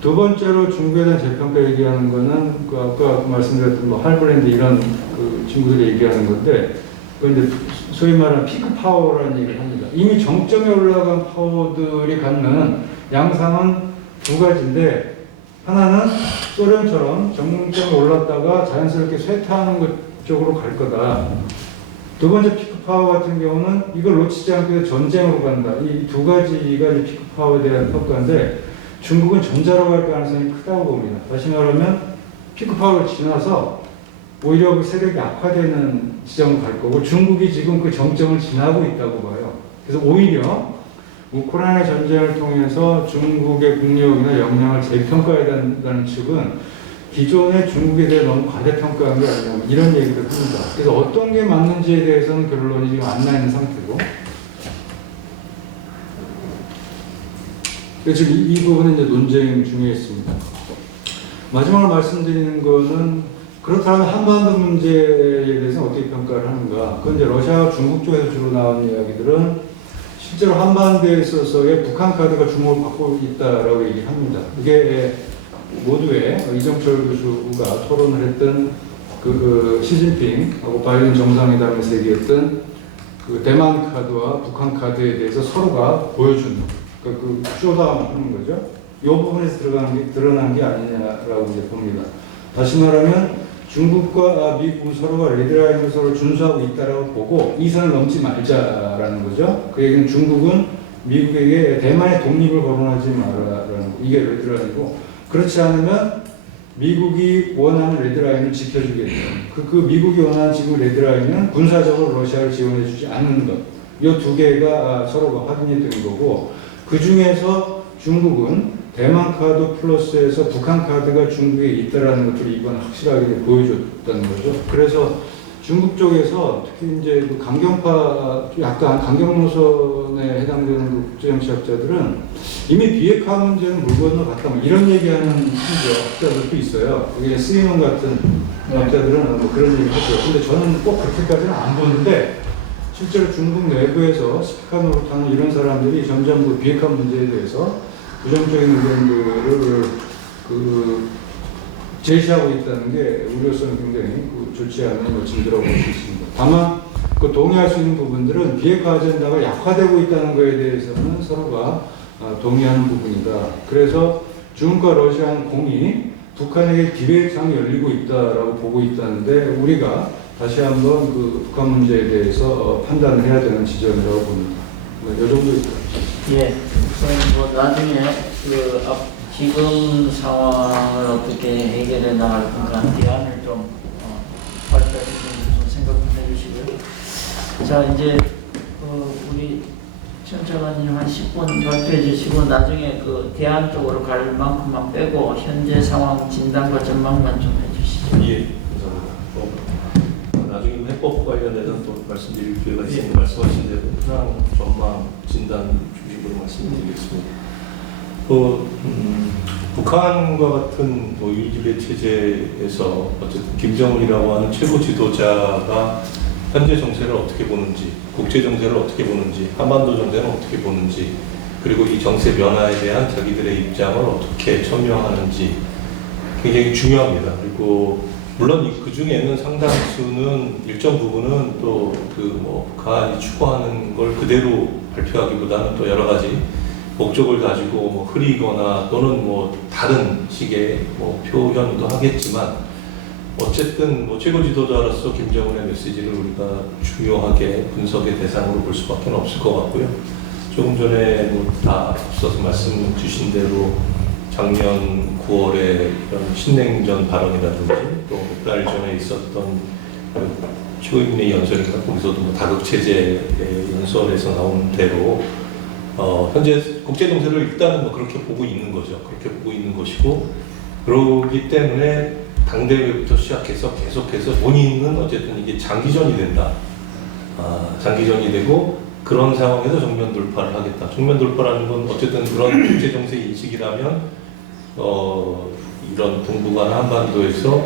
두 번째로 중국에 대한 재평가 얘기하는 거는 그 아까 말씀드렸던 뭐 할브랜드 이런 그 친구들이 얘기하는 건데, 그 이제 소위 말하는 피크 파워라는 얘기를 합니다. 이미 정점에 올라간 파워들이 갖는 양상은 두 가지인데, 하나는 소련처럼 정점에 올랐다가 자연스럽게 쇠퇴하는 것 쪽으로 갈 거다. 두 번째 피크 파워 같은 경우는 이걸 놓치지 않고 전쟁으로 간다. 이 두 가지가 피크 파워에 대한 평가인데, 중국은 전자로 갈 가능성이 크다고 봅니다. 다시 말하면 피크 파워를 지나서 오히려 그 세력이 악화되는 지점을 갈 거고, 중국이 지금 그 정점을 지나고 있다고 봐요. 그래서 오히려 우크라이나 전쟁을 통해서 중국의 국력이나 역량을 재평가해야 된다는 측은 기존의 중국에 대해 너무 과대평가한 게 아니냐 이런 얘기를 합니다. 그래서 어떤 게 맞는지에 대해서는 결론이 지금 안 나 있는 상태고, 지금 이 부분은 이제 논쟁 중에 있습니다. 마지막으로 말씀드리는 거는, 그렇다면 한반도 문제에 대해서 어떻게 평가를 하는가. 그건 이제 러시아와 중국 쪽에서 주로 나오는 이야기들은 실제로 한반도에 있어서의 북한 카드가 주목을 받고 있다라고 얘기를 합니다. 이게 모두의 이정철 교수가 토론을 했던 그 시진핑하고 바이든 정상회담에서 얘기했던 그 대만 카드와 북한 카드에 대해서 서로가 보여준 그 쇼다운 하는 거죠. 이 부분에서 드러난 게 아니냐라고 이제 봅니다. 다시 말하면 중국과 미국은 서로가 레드라인을 서로 준수하고 있다라고 보고 이 선을 넘지 말자라는 거죠. 그 얘기는 중국은 미국에게 대만의 독립을 거론하지 말라라는 거. 이게 레드라인이고, 그렇지 않으면 미국이 원하는 레드라인을 지켜주게 돼요. 그 미국이 원하는 지금 레드라인은 군사적으로 러시아를 지원해주지 않는 것. 이 두 개가 서로가 확인이 되는 거고, 그 중에서 중국은 대만 카드 플러스에서 북한 카드가 중국에 있다라는 것들을 이번에 확실하게 보여줬다는 거죠. 그래서 중국 쪽에서 특히 이제 그 강경파, 약간 강경 노선에 해당되는 그 국제정치학자들은 이미 비핵화 문제는 물 건너갔다, 뭐 이런 얘기하는 학자들도 있어요. 이게 스위먼 같은 학자들은 뭐 그런 얘기 하죠. 근데 저는 꼭 그렇게까지는 안 보는데, 실제로 중국 내부에서 스피커 노릇하는 이런 사람들이 점점 그 비핵화 문제에 대해서 부정적인 의견들을 제시하고 있다는 게 우려성이 굉장히 좋지 않은 모습이라고 볼 수 있습니다. 다만 그 동의할 수 있는 부분들은 비핵화 아젠다가 약화되고 있다는 것에 대해서는 서로가 동의하는 부분이다. 그래서 중국과 러시아는 공이 북한에게 디베이트상이 열리고 있다라고 보고 있다는데, 우리가 다시 한번 그 북한 문제에 대해서 판단을 해야 되는 지점이라고 봅니다. 이 정도입니다. 예, 우선 뭐 나중에 지금 상황을 어떻게 해결해 나갈 건가 대안을 좀 발표해 좀 생각 좀 해주시고요. 자, 이제 우리 천차관님 한 10분 발표해 주시고, 나중에 그 대안 쪽으로 갈 만큼만 빼고 현재 상황 진단과 전망만 좀 해주시죠. 예, 감사합니다. 나중에 해법 관련해서 또 말씀드릴 기회가 있으면 말씀하신 대로 현황 전망 진단 중심으로 말씀드리겠습니다. 북한과 같은 유일지배 체제에서 어쨌든 김정은이라고 하는 최고 지도자가 현재 정세를 어떻게 보는지, 국제 정세를 어떻게 보는지, 한반도 정세는 어떻게 보는지, 그리고 이 정세 변화에 대한 자기들의 입장을 어떻게 천명하는지 굉장히 중요합니다. 그리고 물론 그 중에는 상당수는 일정 부분은 또 북한이 추구하는 걸 그대로 발표하기보다는 또 여러 가지 목적을 가지고 흐리거나 또는 다른 식의 표현도 하겠지만, 어쨌든 최고 지도자로서 김정은의 메시지를 우리가 중요하게 분석의 대상으로 볼 수밖에 없을 것 같고요. 조금 전에 다 앞서서 말씀 주신 대로 작년 9월에 이런 신냉전 발언이라든지 또 몇 달 전에 있었던 최고인민의 연설인가, 거기서도 다극체제의 연설에서 나온 대로 현재 국제 정세를 일단은 그렇게 보고 있는 거죠. 그렇게 보고 있는 것이고, 그러기 때문에 당대회부터 시작해서 계속해서 본인은 어쨌든 이게 장기전이 된다. 장기전이 되고, 그런 상황에서 정면 돌파를 하겠다. 정면 돌파라는 건 어쨌든 그런 국제 정세 인식이라면 이런 동북아나 한반도에서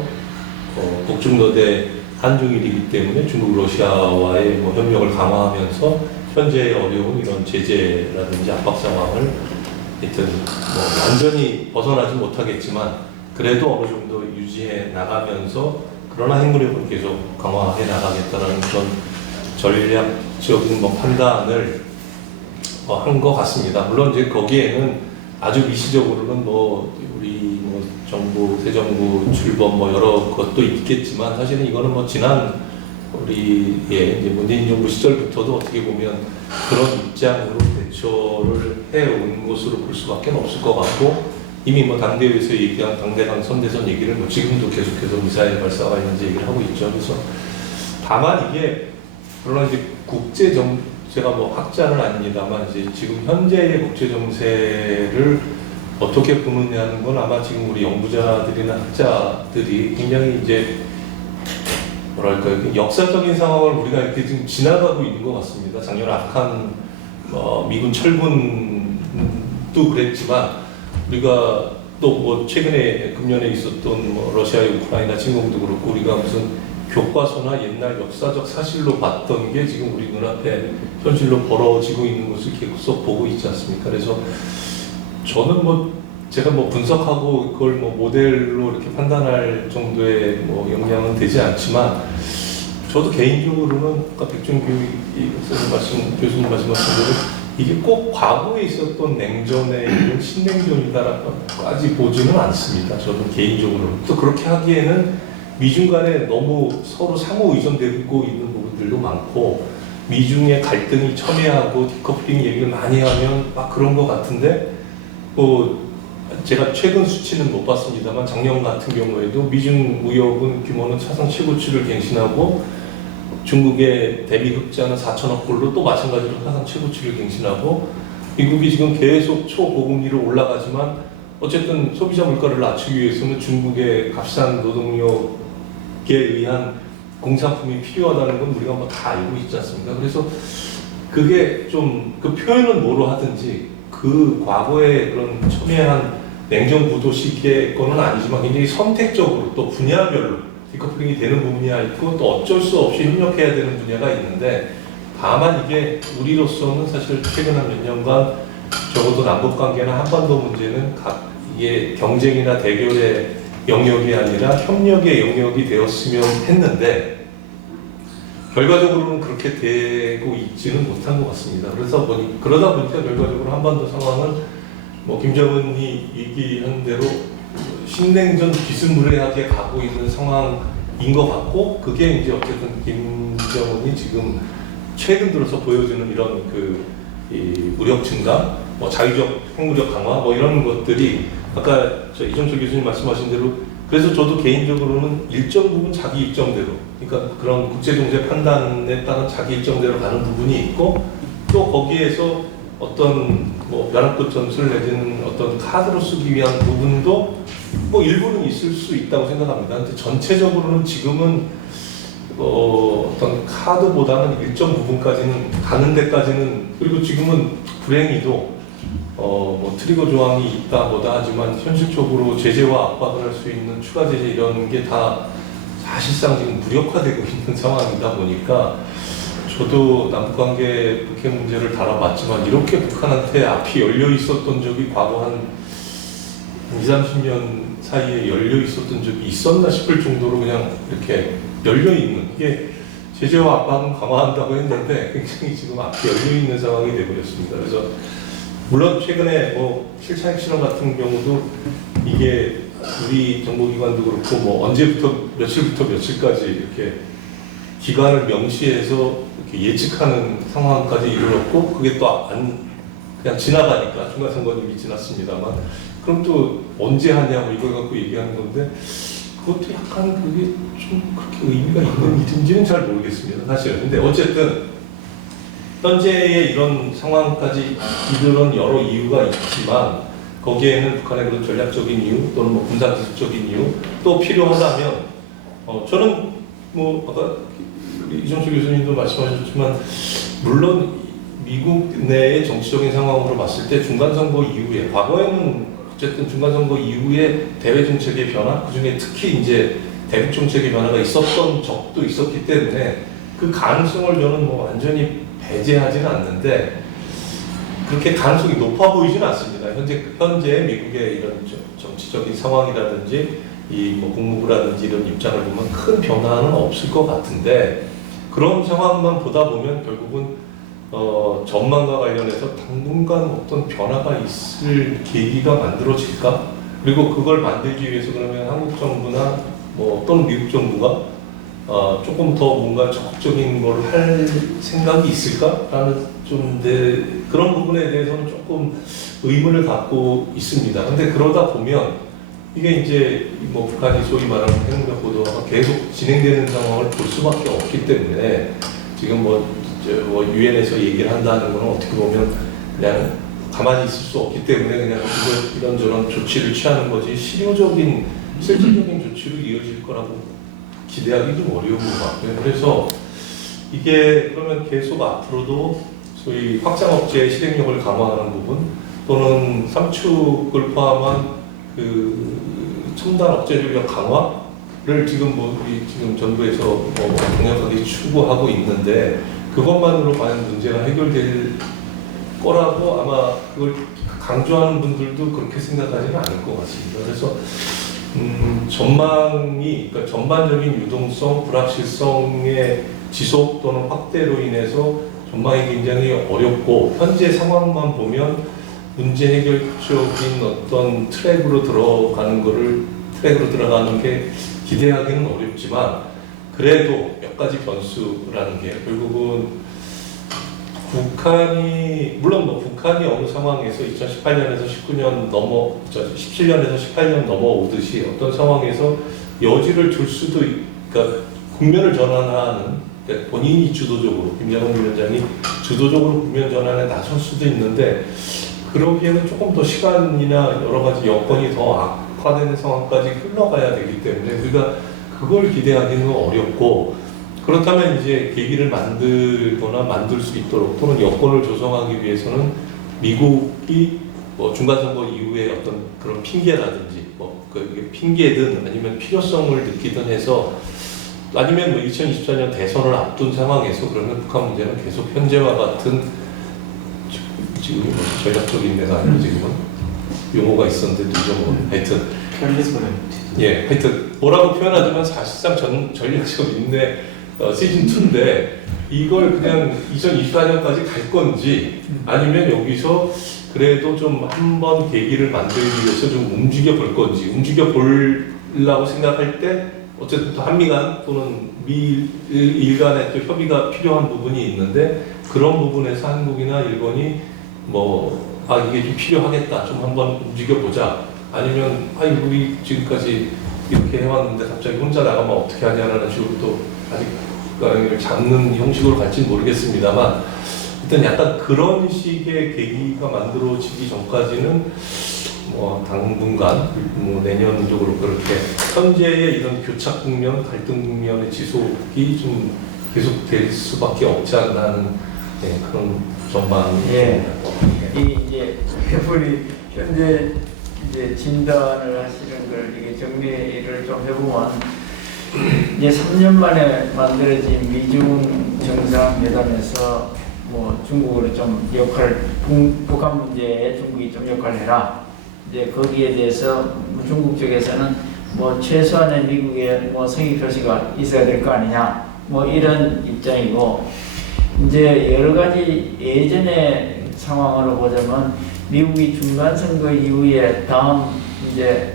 북중러대 한중일이기 때문에 중국 러시아와의 협력을 강화하면서 현재의 어려운 이런 제재라든지 압박 상황을 하여튼 완전히 벗어나지 못하겠지만 그래도 어느 정도 유지해 나가면서, 그러나 핵무력을 계속 강화해 나가겠다라는 그런 전략적인 판단을 한 것 같습니다. 물론 이제 거기에는 아주 미시적으로는 우리 정부, 새 정부 출범 여러 것도 있겠지만, 사실은 이거는 지난 우리 이제 문재인 정부 시절부터도 어떻게 보면 그런 입장으로 대처를 해온 것으로 볼 수밖에 없을 것 같고, 이미 당대회에서 얘기한 당대강 선대선 얘기를 지금도 계속해서 미사일 발사가 있는지 얘기를 하고 있죠. 그래서 다만 이게 물론 이제 제가 학자는 아닙니다만 이제 지금 현재의 국제 정세를 어떻게 보느냐는 건 아마 지금 우리 연구자들이나 학자들이 굉장히 이제 역사적인 상황을 우리가 이렇게 지금 지나가고 있는 것 같습니다. 작년 아프간 미군 철군도 그랬지만, 우리가 또 최근에 금년에 있었던 러시아의 우크라이나 침공도 그렇고, 우리가 무슨 교과서나 옛날 역사적 사실로 봤던 게 지금 우리 눈앞에 현실로 벌어지고 있는 것을 계속 보고 있지 않습니까? 그래서 저는 제가 분석하고 그걸 모델로 이렇게 판단할 정도의 역량은 되지 않지만, 저도 개인적으로는 아까 백준 교수님 말씀하신 대로 이게 꼭 과거에 있었던 냉전의 이런 신냉전이다라고까지 보지는 않습니다. 저는 개인적으로는. 또 그렇게 하기에는 미중 간에 너무 서로 상호 의존되고 있는 부분들도 많고, 미중의 갈등이 첨예하고 디커플링 얘기를 많이 하면 그런 것 같은데, 제가 최근 수치는 못 봤습니다만 작년 같은 경우에도 미중 무역은 규모는 사상 최고치를 갱신하고, 중국의 대미 흑자는 4천억 불로 또 마찬가지로 사상 최고치를 갱신하고, 미국이 지금 계속 초고금리로 올라가지만 어쨌든 소비자 물가를 낮추기 위해서는 중국의 값싼 노동력에 의한 공산품이 필요하다는 건 우리가 뭐 다 알고 있지 않습니까? 그래서 그게 좀 그 표현은 뭐로 하든지 그 과거의 그런 첨예한 냉전 구도 시기의 거는 아니지만 굉장히 선택적으로 또 분야별로 디커플링이 되는 분야 있고 또 어쩔 수 없이 협력해야 되는 분야가 있는데 다만 이게 우리로서는 사실 최근 한 몇 년간 적어도 남북 관계나 한반도 문제는 이게 경쟁이나 대결의 영역이 아니라 협력의 영역이 되었으면 했는데 결과적으로는 그렇게 되고 있지는 못한 것 같습니다. 그러다 보니까 결과적으로 한반도 상황은 뭐 김정은이 얘기한 대로 신냉전 비스무리하게 가고 있는 상황인 것 같고 그게 이제 어쨌든 김정은이 지금 최근 들어서 보여주는 이런 이 무력 증강, 뭐 자위적 핵무력 강화 뭐 이런 것들이 아까 이종철 교수님 말씀하신 대로 그래서 저도 개인적으로는 일정 부분 자기 일정대로 그러니까 그런 국제정세 판단에 따른 자기 일정대로 가는 부분이 있고 또 거기에서 어떤 뭐 벼랑끝 전술 내지는 어떤 카드로 쓰기 위한 부분도 뭐 일부는 있을 수 있다고 생각합니다. 근데 전체적으로는 지금은 어떤 카드보다는 일정 부분까지는 가는 데까지는 그리고 지금은 불행히도 뭐 트리거 조항이 있다 뭐다 하지만 현실적으로 제재와 압박을 할 수 있는 추가 제재 이런 게 다 사실상 지금 무력화되고 있는 상황이다 보니까 저도 남북관계 북핵 문제를 다뤄봤지만 이렇게 북한한테 앞이 열려 있었던 적이 과거 한 20, 30년 사이에 열려 있었던 적이 있었나 싶을 정도로 그냥 이렇게 열려 있는 이게 제재와 압박은 강화한다고 했는데 굉장히 지금 앞이 열려 있는 상황이 되어버렸습니다. 그래서 물론 최근에 뭐 실차 핵실험 같은 경우도 이게 우리 정보기관도 그렇고 뭐 언제부터 며칠부터 며칠까지 이렇게 기간을 명시해서 이렇게 예측하는 상황까지 이르렀고 그게 또 그냥 지나가니까 중간선거님이 지났습니다만 그럼 또 언제 하냐고 이걸 갖고 얘기하는 건데 그것도 약간 그게 좀 그렇게 의미가 있는 일인지는 잘 모르겠습니다. 사실은. 근데 어쨌든 현재의 이런 상황까지 이르는 여러 이유가 있지만 거기에는 북한의 그런 전략적인 이유 또는 뭐 군사기술적인 이유 또 필요하다면 저는 뭐 아까 이종철 교수님도 말씀하셨지만 물론 미국 내의 정치적인 상황으로 봤을 때 중간선거 이후에 과거에는 어쨌든 중간선거 이후에 대외 정책의 변화 그중에 특히 이제 대북 정책의 변화가 있었던 적도 있었기 때문에 그 가능성을 저는 뭐 완전히 배제하지는 않는데 그렇게 가능성이 높아 보이지는 않습니다. 현재 미국의 이런 정치적인 상황이라든지 이 뭐 국무부라든지 이런 입장을 보면 큰 변화는 없을 것 같은데 그런 상황만 보다 보면 결국은 전망과 관련해서 당분간 어떤 변화가 있을 계기가 만들어질까? 그리고 그걸 만들기 위해서 그러면 한국 정부나 뭐 또는 미국 정부가 조금 더 뭔가 적극적인 걸 할 생각이 있을까라는 좀 그런 부분에 대해서는 조금 의문을 갖고 있습니다. 근데 그러다 보면 이게 이제 뭐 북한이 소위 말하는 핵무력 보도가 계속 진행되는 상황을 볼 수밖에 없기 때문에 지금 뭐 유엔에서 얘기를 한다는 건 어떻게 보면 그냥 가만히 있을 수 없기 때문에 그냥 이런저런 조치를 취하는 거지 실질적인 조치로 이어질 거라고 기대하기 좀 어려운 것 같고요. 그래서 이게 그러면 계속 앞으로도 소위 확장 억제의 실행력을 강화하는 부분 또는 삼축을 포함한 그 첨단 억제 전략 강화를 지금 지금 정부에서 강력하게 추구하고 있는데 그것만으로 과연 문제가 해결될 거라고 아마 그걸 강조하는 분들도 그렇게 생각하지는 않을 것 같습니다. 그래서 그러니까 전반적인 유동성, 불확실성의 지속 또는 확대로 인해서 전망이 굉장히 어렵고 현재 상황만 보면 문제 해결적인 어떤 트랙으로 들어가는 게 기대하기는 어렵지만 그래도 몇 가지 변수라는 게 결국은 북한이 어느 상황에서 2018년에서 17년에서 18년 넘어오듯이 어떤 상황에서 여지를 둘 수도 그러니까 국면을 전환하는 그러니까 본인이 주도적으로 김장원 위원장이 주도적으로 국면 전환에 나설 수도 있는데 그러기에는 조금 더 시간이나 여러 가지 여건이 더 악화되는 상황까지 흘러가야 되기 때문에 우리가 그걸 기대하기는 어렵고 그렇다면 이제 계기를 만들거나 만들 수 있도록 또는 여건을 조성하기 위해서는 미국이 뭐 중간선거 이후에 어떤 그런 핑계라든지 뭐 그게 핑계든 아니면 필요성을 느끼든 해서 아니면 뭐 2024년 대선을 앞둔 상황에서 그러면 북한 문제는 계속 현재와 같은 지금 뭐 전략적 인내가 아니고 지금은 용어가 있었는데 잊어먹은 하여튼 예 하여튼 뭐라고 표현하지만 사실상 전략적 인내 시즌 2인데 이걸 그냥 2024년까지 갈 건지 아니면 여기서 그래도 좀 한번 계기를 만들기 위해서 좀 움직여 볼 건지 움직여 보려고 생각할 때 어쨌든 또 한미 간 또는 미일 간의 또 협의가 필요한 부분이 있는데 그런 부분에서 한국이나 일본이 이게 좀 필요하겠다 좀 한번 움직여 보자 아니면 우리 지금까지 이렇게 해왔는데 갑자기 혼자 나가면 어떻게 하냐라는 식으로 또 아직 잡는 형식으로 갈지는 모르겠습니다만 일단 약간 그런 식의 계기가 만들어지기 전까지는 당분간 내년적으로 그렇게 현재의 이런 교착 국면, 갈등 국면의 지속이 좀 계속될 수밖에 없지 않나 하는 그런 전망입니다. 예. 이제 우리 현재 이제 진단을 하시는 걸 이게 정리를 좀 해보면 이제 3년 만에 만들어진 미중 정상회담에서 중국으로 좀 북한 문제에 중국이 좀 역할을 해라. 이제 거기에 대해서 중국 쪽에서는 최소한의 미국의 성의 표시가 있어야 될 거 아니냐. 이런 입장이고 이제 여러 가지 예전의 상황으로 보자면 미국이 중간 선거 이후에 다음 이제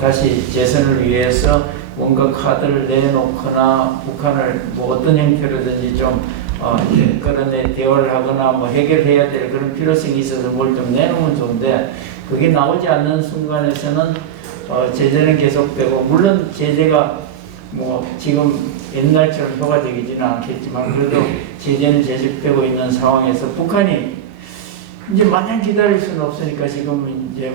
다시 재선을 위해서 뭔가 카드를 내놓거나 북한을 어떤 형태로든지 좀 그런 대화를 하거나 해결해야 될 그런 필요성이 있어서 뭘 좀 내놓으면 좋은데 그게 나오지 않는 순간에서는 제재는 계속되고 물론 제재가 지금 옛날처럼 효과적이지는 않겠지만 그래도 제재는 계속되고 있는 상황에서 북한이 이제 마냥 기다릴 수는 없으니까 지금 이제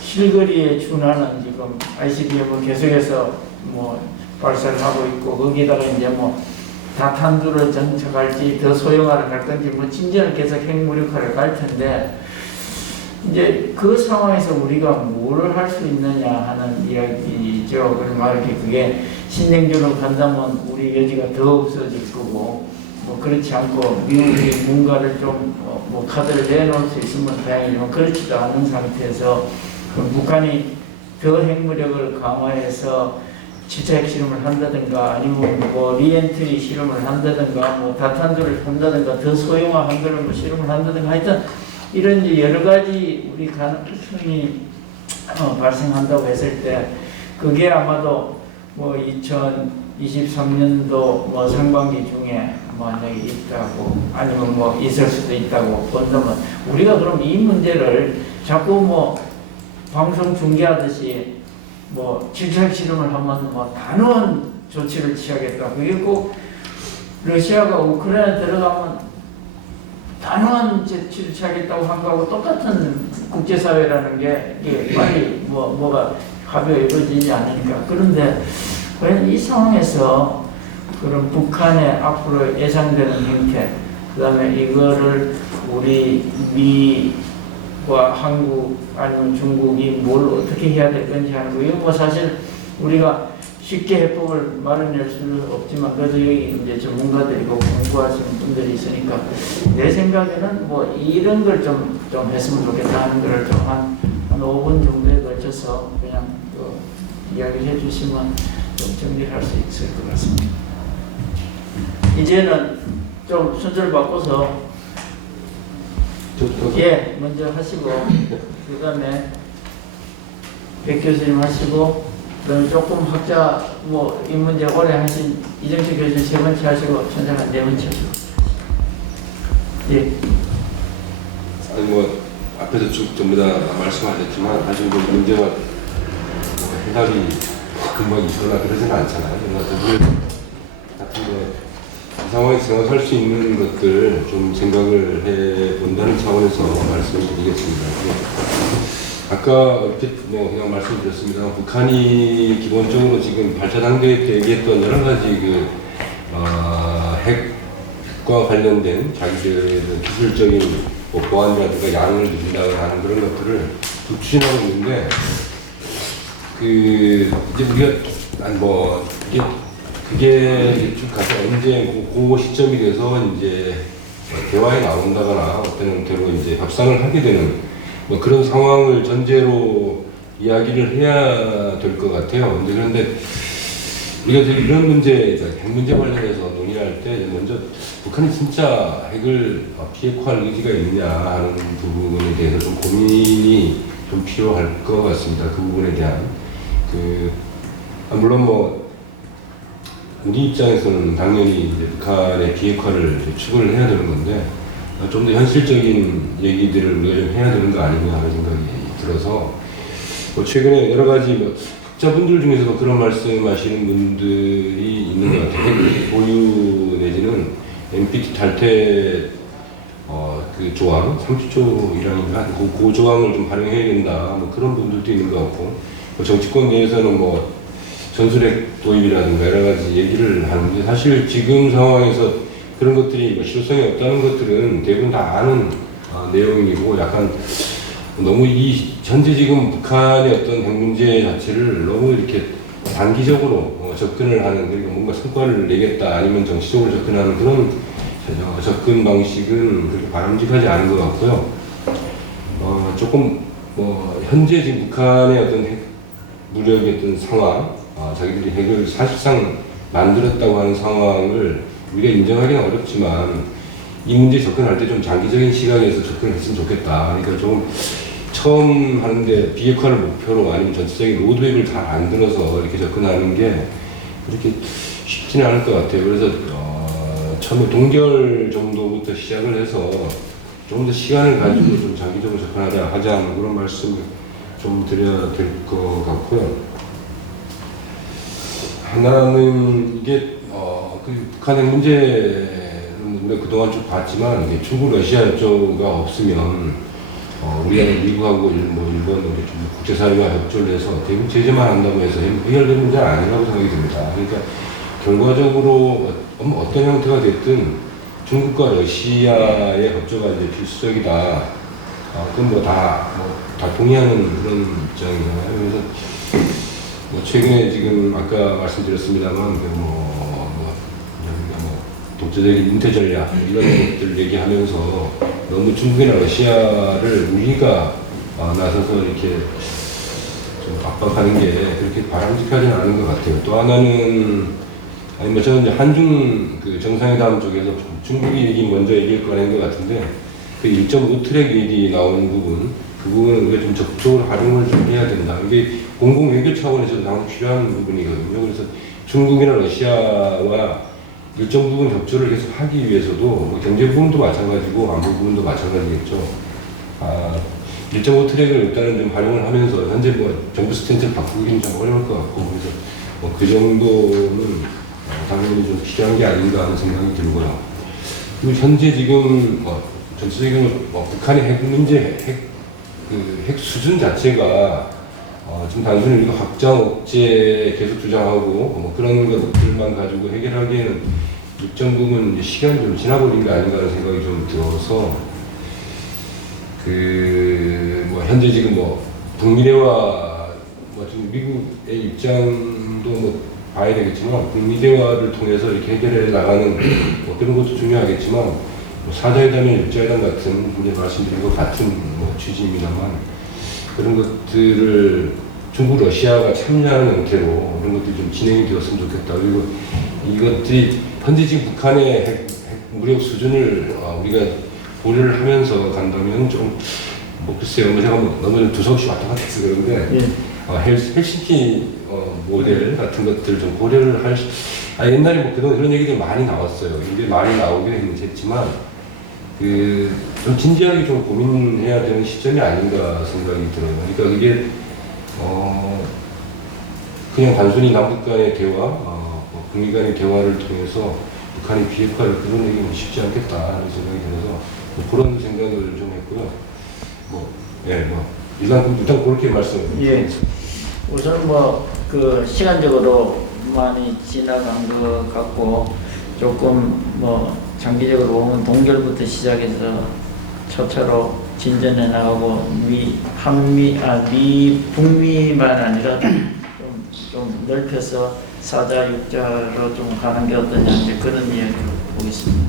실거리에 준하는 지금 ICBM을 계속해서 발사를 하고 있고 거기다가 이제 다탄두를 정착할지 더 소형화를 할 건지 진전은 계속 핵무력화를 갈 텐데 이제 그 상황에서 우리가 뭘 할 수 있느냐 하는 이야기죠. 그러면 이렇게 그게 신냉전으로 간다면 우리 여지가 더 없어질 거고 그렇지 않고 미국이 뭔가를 좀 카드를 내놓을 수 있으면 다행이지만 그렇지도 않은 상태에서 북한이 더 핵무력을 강화해서 지차 핵실험을 한다든가 아니면 리엔트리 실험을 한다든가 다탄두를 한다든가 더 소형화한 그런 실험을 한다든가 하여튼 이런 여러 가지 우리 가능성이 발생한다고 했을 때 그게 아마도 2023년도 상반기 중에 만약에 있다고 아니면 있을 수도 있다고 본다면 우리가 그럼 이 문제를 자꾸 방송 중계하듯이 질책 실험을 하면 단호한 조치를 취하겠다. 그게 꼭 러시아가 우크라이나에 들어가면 단호한 조치를 취하겠다고 한 거하고 똑같은 국제사회라는 게 빨리 뭐가 합의가 이루어지지 않으니까. 그런데 과연 이 상황에서 그런 북한의 앞으로 예상되는 형태, 그 다음에 이거를 우리 미와 한국 아니면 중국이 뭘 어떻게 해야 될 건지 하는 거. 이거 사실 우리가 쉽게 해법을 마련할 수는 없지만 그래도 여기 이제 전문가들이고 공부하시는 분들이 있으니까 내 생각에는 이런 걸 좀 했으면 좋겠다 하는 거를 좀 한 5분 정도에 걸쳐서 그냥 이야기해 주시면 좀 정리를 할 수 있을 것 같습니다. 이제는 좀 순서를 바꿔서 먼저 하시고 그 다음에 백 교수님 하시고 그다음에 조금 학자 이 문제 오래 하신 이정식 교수 세 번째 하시고 천장한 네 번째 하시고 아니 앞에서 쭉 전부 다 말씀하셨지만 사실 문제가 해답이 금방 있거나 그러지는 않잖아요. 그러니까 같은 거 그 상황에서 생각할 수 있는 것들 좀 생각을 해 본다는 차원에서 말씀을 드리겠습니다. 아까 얼핏 뭐 그냥 말씀드렸습니다. 북한이 기본적으로 지금 8차 당대회 때 얘기했던 여러 가지 핵과 관련된 자기들의 기술적인 뭐 보안이라든가 양을 늘린다거나 하는 그런 것들을 좀 추진하고 있는데 이제 우리가 그게 쭉 가서 언제 그 시점이 돼서 이제 대화에 나온다거나 어떤 형태로 이제 협상을 하게 되는 뭐 그런 상황을 전제로 이야기를 해야 될 것 같아요. 그런데 우리가 이런 문제, 핵 문제 관련해서 논의할 때 먼저 북한이 진짜 핵을 비핵화할 의지가 있느냐 하는 부분에 대해서 좀 고민이 좀 필요할 것 같습니다. 그 부분에 대한 물론 뭐 우리 입장에서는 당연히 이제 북한의 비핵화를 추구를 해야 되는 건데 좀 더 현실적인 얘기들을 우리가 좀 해야 되는 거 아니냐 하는 생각이 들어서 뭐 최근에 여러 가지 학자분들 중에서도 그런 말씀하시는 분들이 있는 것 같아요. 핵 보유 내지는 NPT 탈퇴 그 조항 30조이라는가 그 조항을 좀 활용해야 된다 뭐 그런 분들도 있는 것 같고 뭐 정치권 내에서는 뭐 전술핵 도입이라든가 여러 가지 얘기를 하는데 사실 지금 상황에서 그런 것들이 뭐 실효성이 없다는 것들은 대부분 다 아는 내용이고 약간 너무 현재 지금 북한의 어떤 핵 문제 자체를 너무 이렇게 단기적으로 접근을 하는 그러니까 뭔가 성과를 내겠다 아니면 정치적으로 접근하는 그런 접근 방식은 그렇게 바람직하지 않은 것 같고요. 조금 현재 지금 북한의 어떤 핵 무력의 어떤 상황, 자기들이 핵을 사실상 만들었다고 하는 상황을 우리가 인정하기는 어렵지만 이 문제에 접근할 때 좀 장기적인 시각에서 접근을 했으면 좋겠다. 그러니까 좀 처음 하는데 비핵화를 목표로 아니면 전체적인 로드맵을 다 만들어서 이렇게 접근하는 게 그렇게 쉽지는 않을 것 같아요. 그래서 처음에 동결 정도부터 시작을 해서 좀 더 시간을 가지고 좀 장기적으로 접근하자 뭐 그런 말씀을 좀 드려야 될 것 같고요. 하나는 이게 북한의 문제는 우리가 그동안 쭉 봤지만 중국 러시아 협조가 없으면 우리가 미국하고 일본 국제사회와 협조를 해서 대북 제재만 한다고 해서 해결된 문제는 아니라고 생각이 듭니다. 그러니까 결과적으로 어떤 형태가 됐든 중국과 러시아의 협조가 이제 필수적이다. 그건 다 동의하는 그런 입장이잖아요. 그래서 최근에 지금 아까 말씀드렸습니다만 독자적인 인태 전략 이런 것들을 얘기하면서 너무 중국이나 러시아를 우리가 나서서 이렇게 좀 압박하는 게 그렇게 바람직하지는 않은 것 같아요. 또 하나는 저는 이제 한중 정상회담 쪽에서 중국이 먼저 얘기를 꺼낸 것 같은데 그 1.5트랙 얘기 나오는 부분 그 부분은 우리가 좀 적극적으로 활용을 좀 해야 된다. 이게 공공 외교 차원에서 당연히 필요한 부분이거든요. 그래서 중국이나 러시아와 일정 부분 협조를 계속 하기 위해서도 경제 부분도 마찬가지고 안보 부분도 마찬가지겠죠. 1.5트랙을 일단은 좀 활용을 하면서 현재 정부 스탠스를 바꾸기는 좀 어려울 것 같고 그래서 그 정도는 당연히 좀 필요한 게 아닌가 하는 생각이 들고요. 그리고 현재 지금 전체적으로 북한의 핵 문제, 핵 수준 자체가 지금 단순히 우리가 확장 억제 계속 주장하고 그런 것들만 가지고 해결하기에는 일정 부분 시간이 좀 지나버린 게 아닌가 하는 생각이 좀 들어서 현재 지금 북미대화 지금 미국의 입장도 봐야 되겠지만 북미대화를 통해서 이렇게 해결해 나가는 그런 것도 중요하겠지만 사자회담이나 육자회담 같은 분이 말씀드린 것 같은 취지입니다만 그런 것들을 중국, 러시아가 참여하는 형태로 그런 것들이 좀 진행이 되었으면 좋겠다. 그리고 이것들이 현재 지금 북한의 핵 무력 수준을 우리가 고려를 하면서 간다면 좀 글쎄요, 제가 너무 두서없이 왔다 갔다 해서 그런데 헬싱키 모델 같은 것들 좀 고려를 옛날에 그동안 그런 얘기들 많이 나왔어요. 이제 많이 나오긴 했지만 좀 진지하게 좀 고민해야 되는 시점이 아닌가 생각이 들어요. 그러니까 그게 그냥 단순히 남북 간의 대화, 북미 간의 대화를 통해서 북한이 비핵화를 끌어내기는 쉽지 않겠다 하는 생각이 들어서 그런 생각을 좀 했고요. 일단 그렇게 말씀을 예. 우선 그 시간적으로 많이 지나간 것 같고 조금 장기적으로 보면 동결부터 시작해서 차차로 진전해 나가고 북미만 아니라 좀 넓혀서 사자 육자로 좀 가는 게 어떠냐 이제 그런 이야기를 보겠습니다.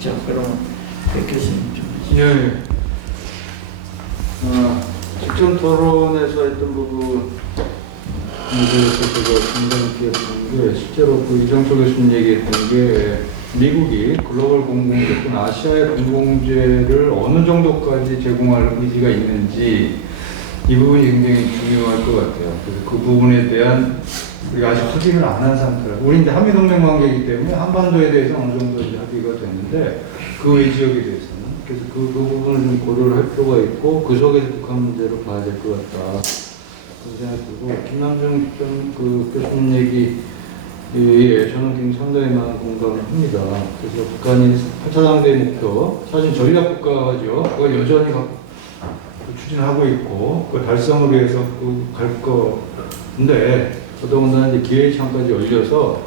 자, 그럼 백 교수님 좀 하시죠. 예. 직전 토론에서 했던 부분에 대해서 제가 상당히 기억하는 게 실제로 그 이정철 교수님 얘기했던 게 미국이 글로벌 공공재 또는 아시아의 공공재를 어느 정도까지 제공할 의지가 있는지 이 부분이 굉장히 중요할 것 같아요. 그래서 그 부분에 대한 우리가 아직 확인을 안 한 상태라. 우리 이제 한미동맹 관계이기 때문에 한반도에 대해서 어느 정도 이제 합의가 됐는데 그 외 지역에 대해서는 그래서 그 부분을 좀 고려를 할 필요가 있고 그 속에서 북한 문제로 봐야 될 것 같다. 그런 생각이 들고 김남중 그 교수님 얘기 예, 저는 굉장히 상당히 많은 공감을 합니다. 그래서 북한이 8차 당대 목표, 사실 전략국가죠. 그걸 여전히 추진하고 있고, 그 달성을 위해서 갈 건데, 더더군다나 이제 기회의 창까지 열려서,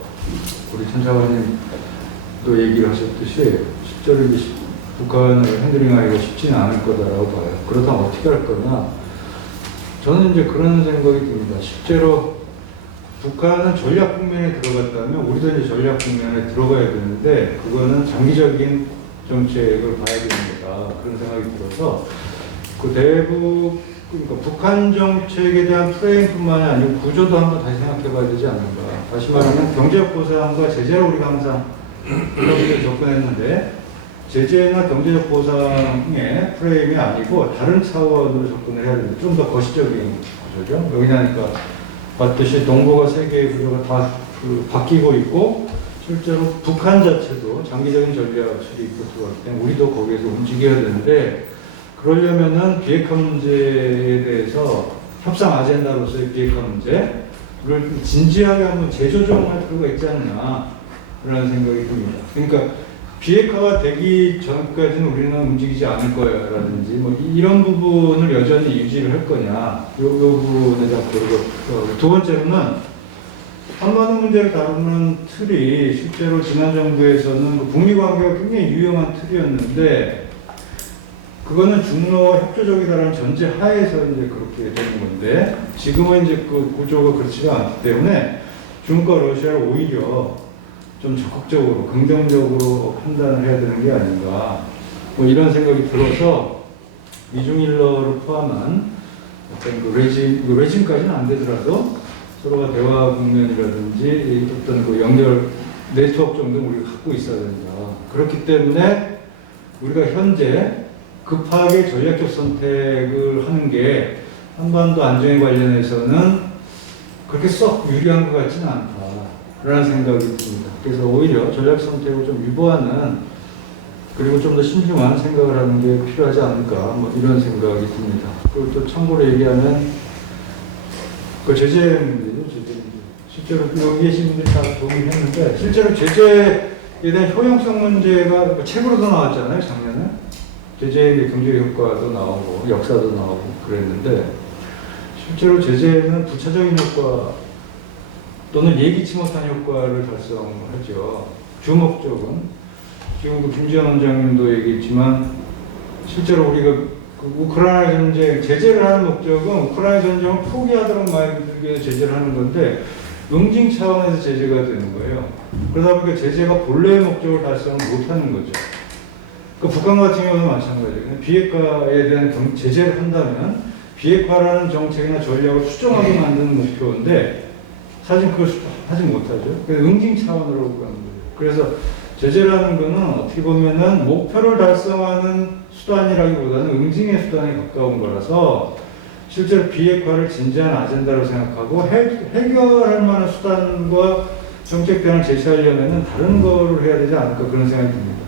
우리 천차관님 또 얘기를 하셨듯이, 실제로 이제 북한을 핸들링하기가 쉽지는 않을 거다라고 봐요. 그렇다면 어떻게 할 거냐? 저는 이제 그런 생각이 듭니다. 실제로 북한은 전략 국면에 들어갔다면 우리도 이제 전략 국면에 들어가야 되는데 그거는 장기적인 정책을 봐야 되는 거다. 그런 생각이 들어서 그 그러니까 북한 정책에 대한 프레임뿐만이 아니고 구조도 한번 다시 생각해 봐야 되지 않는가. 다시 말하면 경제적 보상과 제재로 우리가 항상 그렇게 접근했는데 제재나 경제적 보상의 프레임이 아니고 다른 차원으로 접근을 해야 되는데 좀 더 거시적인 구조죠. 여기나니까 봤듯이 동북아 세계의 구조가 다 바뀌고 있고 실제로 북한 자체도 장기적인 전략실이 있고 들어갈 때 우리도 거기에서 움직여야 되는데 그러려면은 비핵화 문제에 대해서 협상 아젠다로서의 비핵화 문제를 진지하게 한번 재조정할 필요가 있지 않나 그런 생각이 듭니다. 그러니까 비핵화가 되기 전까지는 우리는 움직이지 않을 거야라든지 이런 부분을 여전히 유지를 할 거냐 이 부분에 대한 고려가 두 번째로는 한반도 문제를 다루는 틀이 실제로 지난 정부에서는 그 북미 관계가 굉장히 유용한 틀이었는데 그거는 중로와 협조적이다라는 전제 하에서 이제 그렇게 되는 건데 지금은 이제 그 구조가 그렇지가 않기 때문에 중국과 러시아를 오히려 좀 적극적으로 긍정적으로 판단을 해야 되는 게 아닌가 이런 생각이 들어서 미중일러를 포함한 어떤 그 레짐까지는 안 되더라도 서로가 대화 국면이라든지 어떤 그 연결 네트워크 정도는 우리가 갖고 있어야 된다. 그렇기 때문에 우리가 현재 급하게 전략적 선택을 하는 게 한반도 안정에 관련해서는 그렇게 썩 유리한 것 같지는 않다. 라는 생각이 듭니다. 그래서 오히려 전략 선택을 좀 유보하는 그리고 좀 더 신중한 생각을 하는 게 필요하지 않을까 이런 생각이 듭니다. 그리고 또 참고로 얘기하면 그 제재 문제죠. 제재 문제. 실제로 여기 계신 분들이 다 동의했는데 실제로 제재에 대한 효용성 문제가 책으로도 나왔잖아요. 작년에. 제재의 경제 효과도 나오고 역사도 나오고 그랬는데 실제로 제재는 부차적인 효과 또는 예기치 못한 효과를 달성하죠. 주목적은 지금 그 김지현 원장님도 얘기했지만 실제로 우리가 그 우크라이나 전쟁 제재를 하는 목적은 우크라이나 전쟁을 포기하도록 만들기 위해서 제재를 하는 건데 응징 차원에서 제재가 되는 거예요. 그러다 보니까 제재가 본래의 목적을 달성을 못하는 거죠. 그 북한 같은 경우는 마찬가지예요. 비핵화에 대한 제재를 한다면 비핵화라는 정책이나 전략을 수정하게 만드는 목표인데 사실 그걸 하지 못하죠. 그래서 응징 차원으로 가는 거예요. 그래서 제재라는 거는 어떻게 보면은 목표를 달성하는 수단이라기보다는 응징의 수단에 가까운 거라서 실제로 비핵화를 진지한 아젠다로 생각하고 해결할 만한 수단과 정책 대안을 제시하려면 다른 거를 해야 되지 않을까 그런 생각이 듭니다.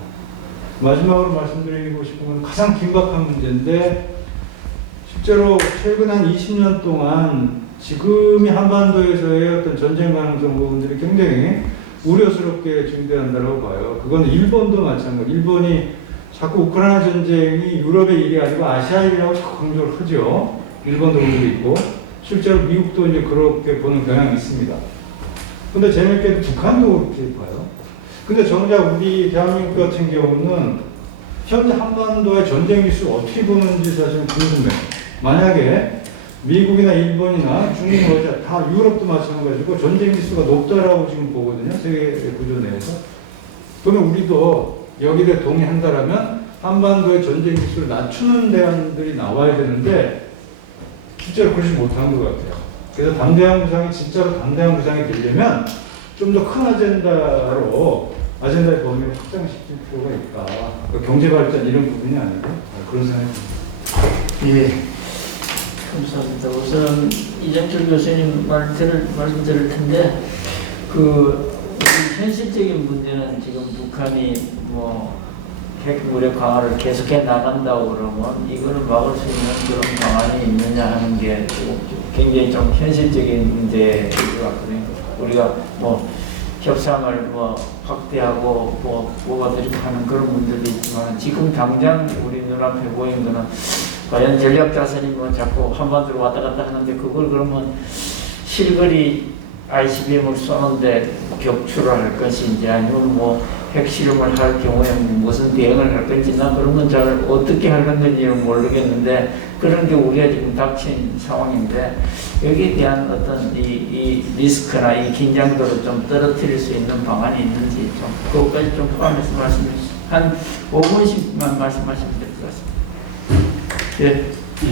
마지막으로 말씀드리고 싶은 건 가장 긴박한 문제인데 실제로 최근 한 20년 동안 지금이 한반도에서의 어떤 전쟁 가능성 부분들이 굉장히 우려스럽게 증대한다고 봐요. 그건 일본도 마찬가지. 일본이 자꾸 우크라이나 전쟁이 유럽의 일이 아니고 아시아 일이라고 자꾸 강조를 하죠. 일본도 그러고 있고 실제로 미국도 이제 그렇게 보는 경향이 있습니다. 근데 재밌게도 북한도 그렇게 봐요. 근데 정작 우리 대한민국 같은 경우는 현재 한반도의 전쟁 기술 어떻게 보는지 사실 궁금해요. 만약에 미국이나 일본이나 중국, 러시아 다 유럽도 마찬가지고 전쟁 기수가 높다라고 지금 보거든요. 세계 구조 내에서. 그러면 우리도 여기에 동의한다라면 한반도의 전쟁 기술을 낮추는 대안들이 나와야 되는데 실제로 그러지 못한 것 같아요. 그래서 담대한 구상이 진짜로 담대한 구상이 되려면 좀 더 큰 아젠다의 범위를 확장시킬 필요가 있다. 그러니까 경제 발전 이런 부분이 아니고 그런 생각이 듭니다. 예. 감사합니다. 우선 이정철 교수님 말씀 들을 텐데 그 현실적인 문제는 지금 북한이 뭐 핵무력 강화를 계속해 나간다고 그러면 이거를 막을 수 있는 그런 방안이 있느냐 하는 게 굉장히 좀 현실적인 문제인 것 같거든요. 우리가 뭐 협상을 뭐 확대하고 뭐가 되고 하는 그런 문제도 있지만 지금 당장 우리 눈앞에 보이는 거는 과연 전략 자산이 뭐 자꾸 한반도로 왔다 갔다 하는데 그걸 그러면 실거리 ICBM을 쏘는데 격추를 할 것인지 아니면 뭐 핵실험을 할 경우에 무슨 대응을 할 건지 나 그런 건 잘 어떻게 할 건지는 모르겠는데 그런 게 우리가 지금 닥친 상황인데 여기에 대한 어떤 이 리스크나 이 긴장도를 좀 떨어뜨릴 수 있는 방안이 있는지 좀 그것까지 좀 포함해서 말씀해 주시죠. 한 5분씩만 말씀하시면 될 것 같습니다. 예. 예.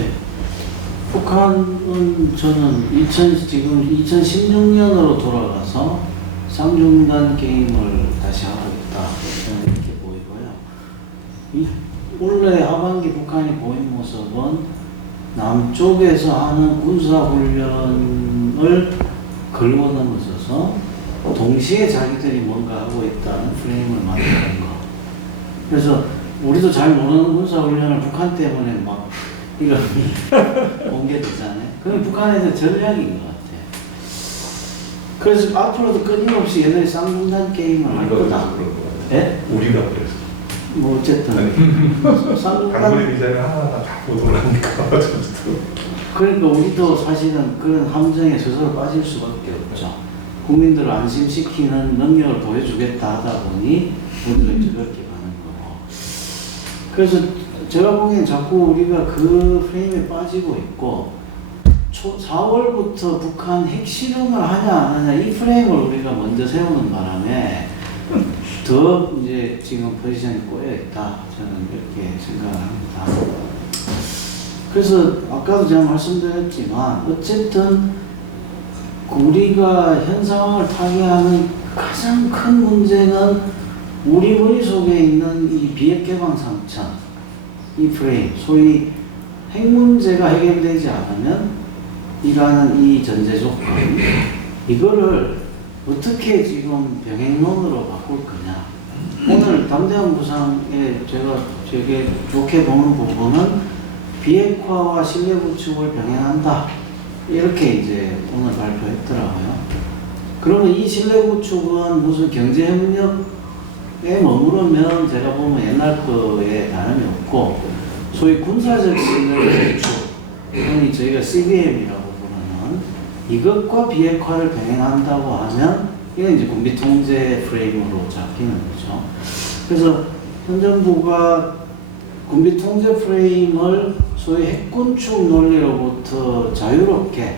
북한은 저는 지금 2016년으로 돌아가서 쌍중단 게임을 다시 하고 있다. 저는 이렇게 보이고요. 원래 하반기 북한이 보인 모습은 남쪽에서 하는 군사훈련을 걸고 넘어서서 동시에 자기들이 뭔가 하고 있다는 프레임을 만드는 거. 그래서 우리도 잘 모르는 군사훈련을 북한 때문에 막 이런 공개되잖아요. 그건 북한에서 전략인 것 같아요. 그래서 앞으로도 끊임없이 얘네들이 쌍중단 게임을 할 거다. 예? 우리가 그래서. 뭐 어쨌든 단거리 미사일 하나하나 다 보도를 하니까 그러니까 우리도 사실은 그런 함정에 스스로 빠질 수밖에 없죠. 국민들을 안심시키는 능력을 보여주겠다 하다 보니 우리는 저렇게 가는 거고. 그래서 제가 보기엔 자꾸 우리가 그 프레임에 빠지고 있고 4월부터 북한 핵실험을 하냐 안 하냐 이 프레임을 우리가 먼저 세우는 바람에 더 이제 지금 포지션이 꼬여있다 저는 이렇게 생각을 합니다. 그래서 아까도 제가 말씀드렸지만 어쨌든 우리가 현 상황을 타개하는 가장 큰 문제는 우리 머릿속에 있는 이 비핵 개방 상처 이 프레임, 소위 핵 문제가 해결되지 않으면 이라는 이 전제 조건, 이거를 어떻게 지금 병행론으로 바꿀 거냐. 오늘 담대한 구상에 제가 되게 좋게 보는 부분은 비핵화와 신뢰 구축을 병행한다. 이렇게 이제 오늘 발표했더라고요. 그러면 이 신뢰 구축은 무슨 경제협력에 머무르면 제가 보면 옛날 거에 다름이 없고 소위 군사적 신뢰 구축, 흔히 저희가 CBM이라고 부르는 이것과 비핵화를 병행한다고 하면 이게 이제 군비 통제 프레임으로 잡히는 거죠. 그래서 현 정부가 군비 통제 프레임을 소위 핵군축 논리로부터 자유롭게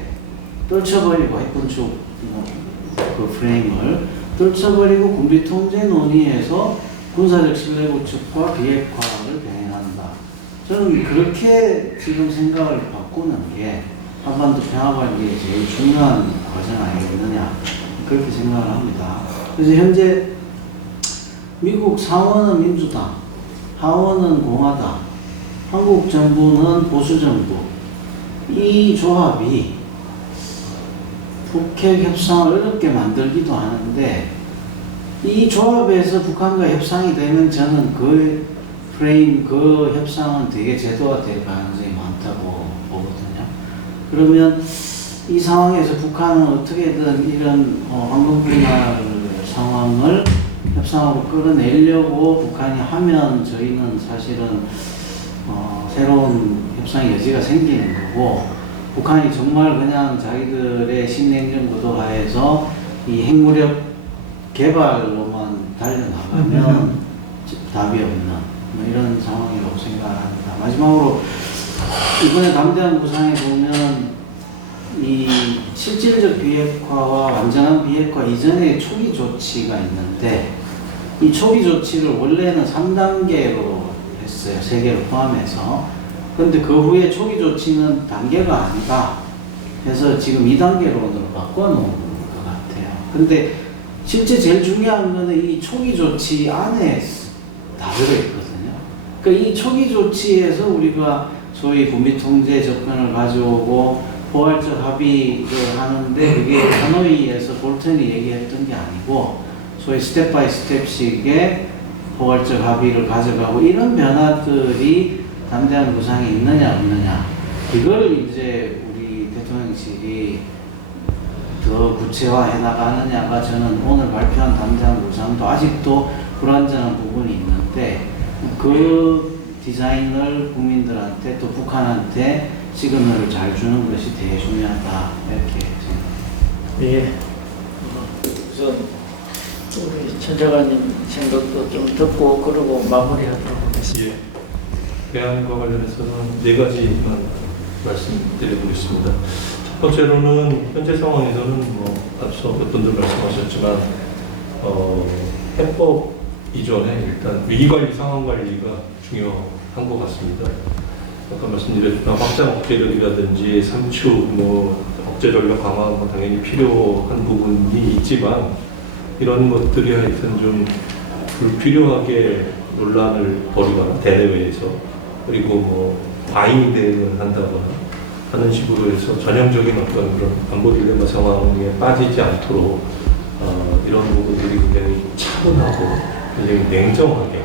떨쳐버리고 핵군축 그 프레임을 떨쳐버리고 군비 통제 논의에서 군사적 신뢰 구축과 비핵화를 병행한다. 저는 그렇게 지금 생각을 바꾸는 게 한반도 평화관계의 제일 중요한 과정 아니겠느냐 그렇게 생각을 합니다. 그래서 현재 미국 상원은 민주당, 하원은 공화당, 한국 정부는 보수 정부 이 조합이 북핵 협상을 어렵게 만들기도 하는데 이 조합에서 북한과 협상이 되면 저는 그 프레임, 그 협상은 되게 제도화될 가능성이 많다고 보거든요. 그러면 이 상황에서 북한은 어떻게든 이런 황금 분할을 상황을 협상으로 끌어내려고 북한이 하면 저희는 사실은 새로운 협상의 여지가 생기는 거고, 북한이 정말 그냥 자기들의 신냉전구도 하에서 이 핵무력 개발로만 달려나가면 답이 없는 뭐 이런 상황이라고 생각합니다. 마지막으로 이번에 담대한 구상에 보면 이 실질적 비핵화와 완전한 비핵화 이전의 초기 조치가 있는데, 이 초기 조치를 원래는 3단계로 했어요. 3개를 포함해서. 그런데 그 후에 초기 조치는 단계가 아니다 해서 지금 2단계론으로 바꿔놓은 것 같아요. 근데 실제 제일 중요한 거는 이 초기 조치 안에 다 들어있거든요. 그러니까 이 초기 조치에서 우리가 소위 군비 통제 접근을 가져오고 포괄적 합의를 하는데, 그게 하노이에서 볼턴이 얘기했던 게 아니고 소위 스텝 바이 스텝식의 포괄적 합의를 가져가고, 이런 변화들이 담대한 구상이 있느냐 없느냐, 이걸 이제 우리 대통령실이 더 구체화해 나가느냐가 저는 오늘 발표한 담대한 구상도 아직도 불완전한 부분이 있는데, 그 디자인을 국민들한테 또 북한한테 시그널을 잘 주는 것이 되게 중요하다, 이렇게 생각합니다. 예. 우선 우리 천 장관님 생각도 좀 듣고 그러고 마무리하도록 하겠습니다. 예. 대안과 관련해서는 4가지만 말씀드려보겠습니다. 첫 번째로는 현재 상황에서는 앞서 몇 분들 말씀하셨지만 해법 이전에 일단 위기관리, 상황관리가 중요한 것 같습니다. 아까 말씀드렸지만 확장 억제력이라든지 삼축, 억제 전력 강화 당연히 필요한 부분이 있지만, 이런 것들이 하여튼 좀 불필요하게 논란을 벌이거나 대내외에서, 그리고 과잉 대응을 한다거나 하는 식으로 해서 전형적인 어떤 그런 안보 딜레마 상황에 빠지지 않도록 이런 부분들이 굉장히 차분하고 굉장히 냉정하게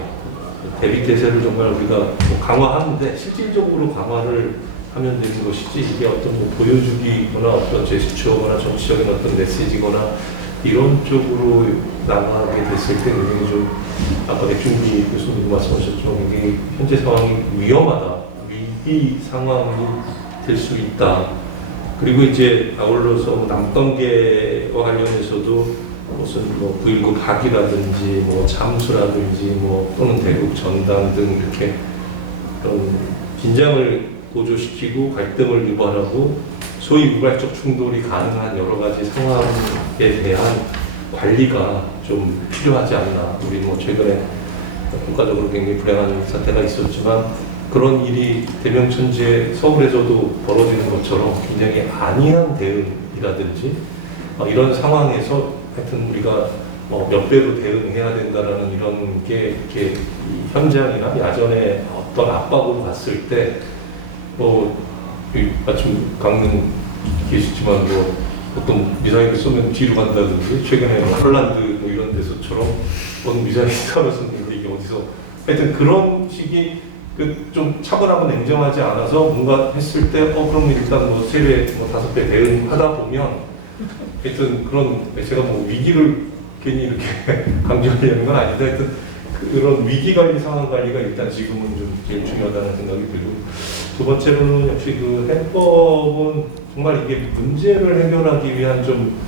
대비 태세를 정말 우리가 강화하는데, 실질적으로 강화를 하면 되는 것이지, 이게 어떤 보여주기거나 어떤 제스처거나 정치적인 어떤 메시지거나 이런 쪽으로 나가게 됐을 때 굉장히 좀, 아까 백준기 교수님도 말씀하셨지만 굉장히 현재 상황이 위험하다, 위기 상황이 될 수 있다. 그리고 이제 아울러서 남관계와 관련해서도 무슨 9.19 각이라든지 잠수라든지 또는 대북 전당 등 이렇게 그런 긴장을 고조시키고 갈등을 유발하고 소위 우발적 충돌이 가능한 여러 가지 상황에 대한 관리가 좀 필요하지 않나. 우리 최근에 국가적으로 굉장히 불행한 사태가 있었지만, 그런 일이 대명천지에 서울에서도 벌어지는 것처럼 굉장히 안이한 대응이라든지 이런 상황에서 하여튼 우리가 몇 배로 대응해야 된다라는 이런 게 이렇게 현장이나 야전에 어떤 압박으로 갔을 때 마침 강릉 계시지만 어떤 미사일을 쏘면 뒤로 간다든지, 최근에 폴란드 이런 데서처럼 어떤 미사일이 떨어졌는데 이게 어디서, 하여튼 그런 식이 좀 차분하고 냉정하지 않아서 뭔가 했을 때 그럼 일단 3배, 5배 대응하다 보면 하여튼 그런, 제가 위기를 괜히 이렇게 강조하려는 건 아닌데, 하여튼 그런 위기관리, 상황관리가 일단 지금은 좀 제일 중요하다는 생각이 들고, 두 번째로는 역시 그 해법은 정말 이게 문제를 해결하기 위한 좀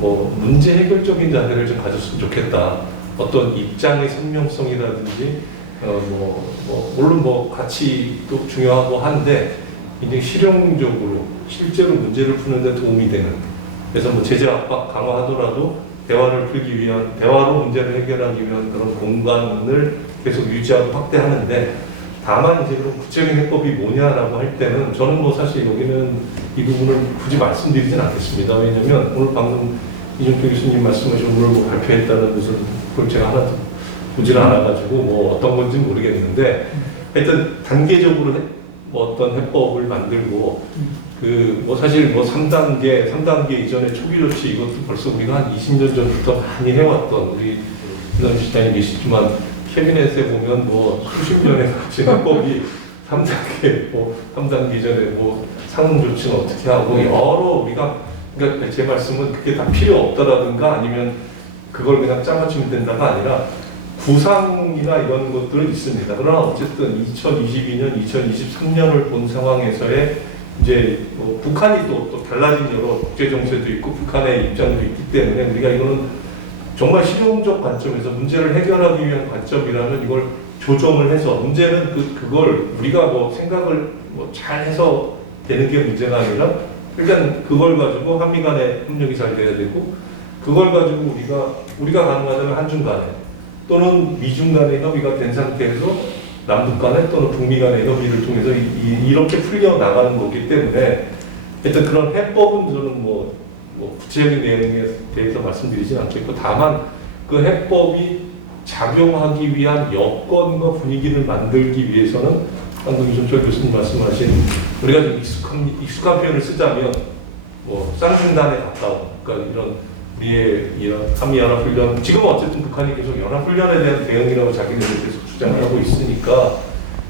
문제 해결적인 자세를 좀 가졌으면 좋겠다. 어떤 입장의 선명성이라든지 물론 가치도 중요하고 한데, 굉장히 실용적으로 실제로 문제를 푸는 데 도움이 되는, 그래서 제재 압박 강화하더라도 대화를 풀기 위한, 대화로 문제를 해결하기 위한 그런 공간을 계속 유지하고 확대하는데, 다만 이제 그런 구체적인 해법이 뭐냐라고 할 때는 저는 사실 여기는 이 부분을 굳이 말씀드리진 않겠습니다. 왜냐면 오늘 방금 이준표 교수님 말씀하신 오늘 발표했다는 무슨 그걸 제가 하나 보지를 않아가지고 어떤 건지 모르겠는데, 하여튼 단계적으로 어떤 해법을 만들고 사실 3단계 이전에 초기 조치, 이것도 벌써 우리가 한 20년 전부터 많이 해왔던, 우리 김남주 시장님 계시지만 캐비넷에 보면 수십 년에 걸친 해법이 3단계, 3단계 이전에 상응 조치는 어떻게 하고 여러, 우리가, 그러니까 제 말씀은 그게 다 필요 없다라든가 아니면 그걸 그냥 짜맞추면 된다가 아니라 구상이나 이런 것들은 있습니다. 그러나 어쨌든 2022년, 2023년을 본 상황에서의 이제 뭐 북한이 또 달라진 여러 국제 정세도 있고 북한의 입장도 있기 때문에 우리가 이거는 정말 실용적 관점에서 문제를 해결하기 위한 관점이라면 이걸 조정을 해서 문제는 그걸 우리가 뭐 생각을 뭐 잘 해서 되는 게 문제가 아니라 일단 그걸 가지고 한미 간의 협력이 잘 돼야 되고 그걸 가지고 우리가 가능하다면 한중 간에 또는 미중 간의 협의가 된 상태에서 남북 간에 또는 북미 간의 협의를 통해서 이렇게 풀려 나가는 거기 때문에 일단 그런 해법은 저는 뭐 구체적인 내용에 대해서 말씀드리진 않겠고 다만 그 해법이 작용하기 위한 여건과 분위기를 만들기 위해서는 방금 이종철 교수님 말씀하신 우리가 좀 익숙한 표현을 쓰자면 뭐 쌍중단에 가까운 그러니까 이런 우리의 이런 한미연합훈련 지금은 어쨌든 북한이 계속 연합훈련에 대한 대응이라고 자기네들 계속 주장을 하고 있으니까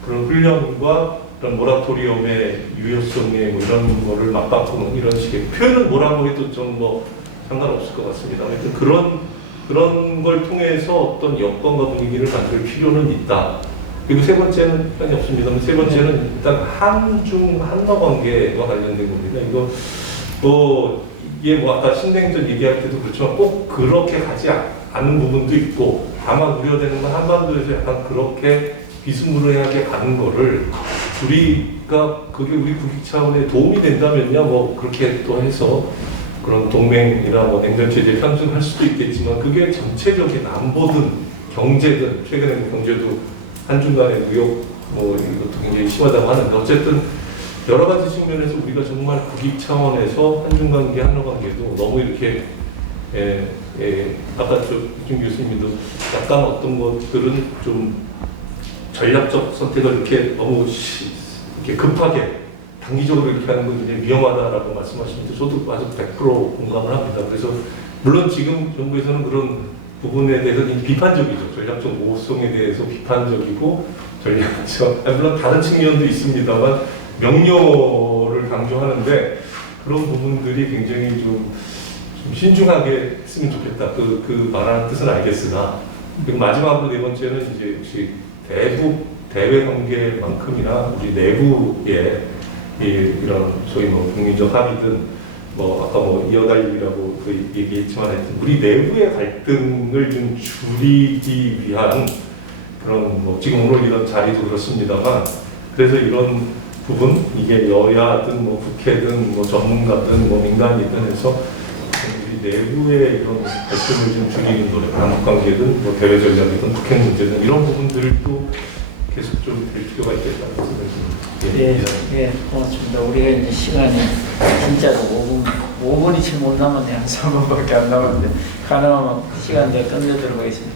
그런 훈련과 그런 모라토리엄의 유효성에 뭐 이런 거를 맞바꾸는 이런 식의 표현은 뭐라고 해도 좀 뭐 상관없을 것 같습니다. 하여튼 그런 걸 통해서 어떤 여건과 분위기를 만들 필요는 있다. 그리고 세 번째는 편이 없습니다만 세 번째는 일단 한중 한러 관계와 관련된 겁니다. 이거 이게 뭐 아까 신냉전 얘기할 때도 그렇지만 꼭 그렇게 가지 않는 부분도 있고 다만 우려되는 건 한반도에서 약간 그렇게 비스무리하게 가는 거를 우리가 그게 우리 국익 차원에 도움이 된다면요 뭐 그렇게 또 해서 그런 동맹이나 뭐 냉전체제 편승할 수도 있겠지만 그게 전체적인 안보든 경제든 최근에 경제도 한중 간의 무역 뭐 이것도 굉장히 심하다고 하는데 어쨌든 여러 가지 측면에서 우리가 정말 국익 차원에서 한중 관계, 한러 관계도 너무 이렇게 아까 이준 교수님도 약간 어떤 것들은 좀 전략적 선택을 이렇게 너무 이렇게 급하게 단기적으로 이렇게 하는 건 굉장히 위험하다라고 말씀하시는데 저도 아주 100% 공감을 합니다. 그래서 물론 지금 정부에서는 그런 부분에 대해서 비판적이죠. 전략적 모호성에 대해서 비판적이고 전략적 물론 다른 측면도 있습니다만 명료를 강조하는데 그런 부분들이 굉장히 좀 신중하게 했으면 좋겠다. 그 말하는 뜻은 알겠으나 그리고 마지막으로 네 번째는 이제 역시 대북 대외 관계만큼이나 우리 내부의 이런 소위 뭐 국민적 합의든 뭐 아까 뭐 이어달리기라고 얘기했지만 하여튼 우리 내부의 갈등을 좀 줄이기 위한 그런 뭐 지금 오늘 이런 자리도 그렇습니다만 그래서 이런 부분 이게 여야든 뭐 국회든 뭐 전문가든 뭐 민간이든 해서 우리 내부의 이런 갈등을 좀 줄이는 노력, 남북 관계든 뭐 대외 전략이든 북핵 문제든 이런 부분들도 계속 좀 될 필요가 있겠다는 생각이 예, 고맙습니다. 우리가 이제 시간이 진짜로 5분이 채 못 남았네요. 한 3분밖에 안 남았는데 가능하면 시간 내에 끝내도록 하겠습니다.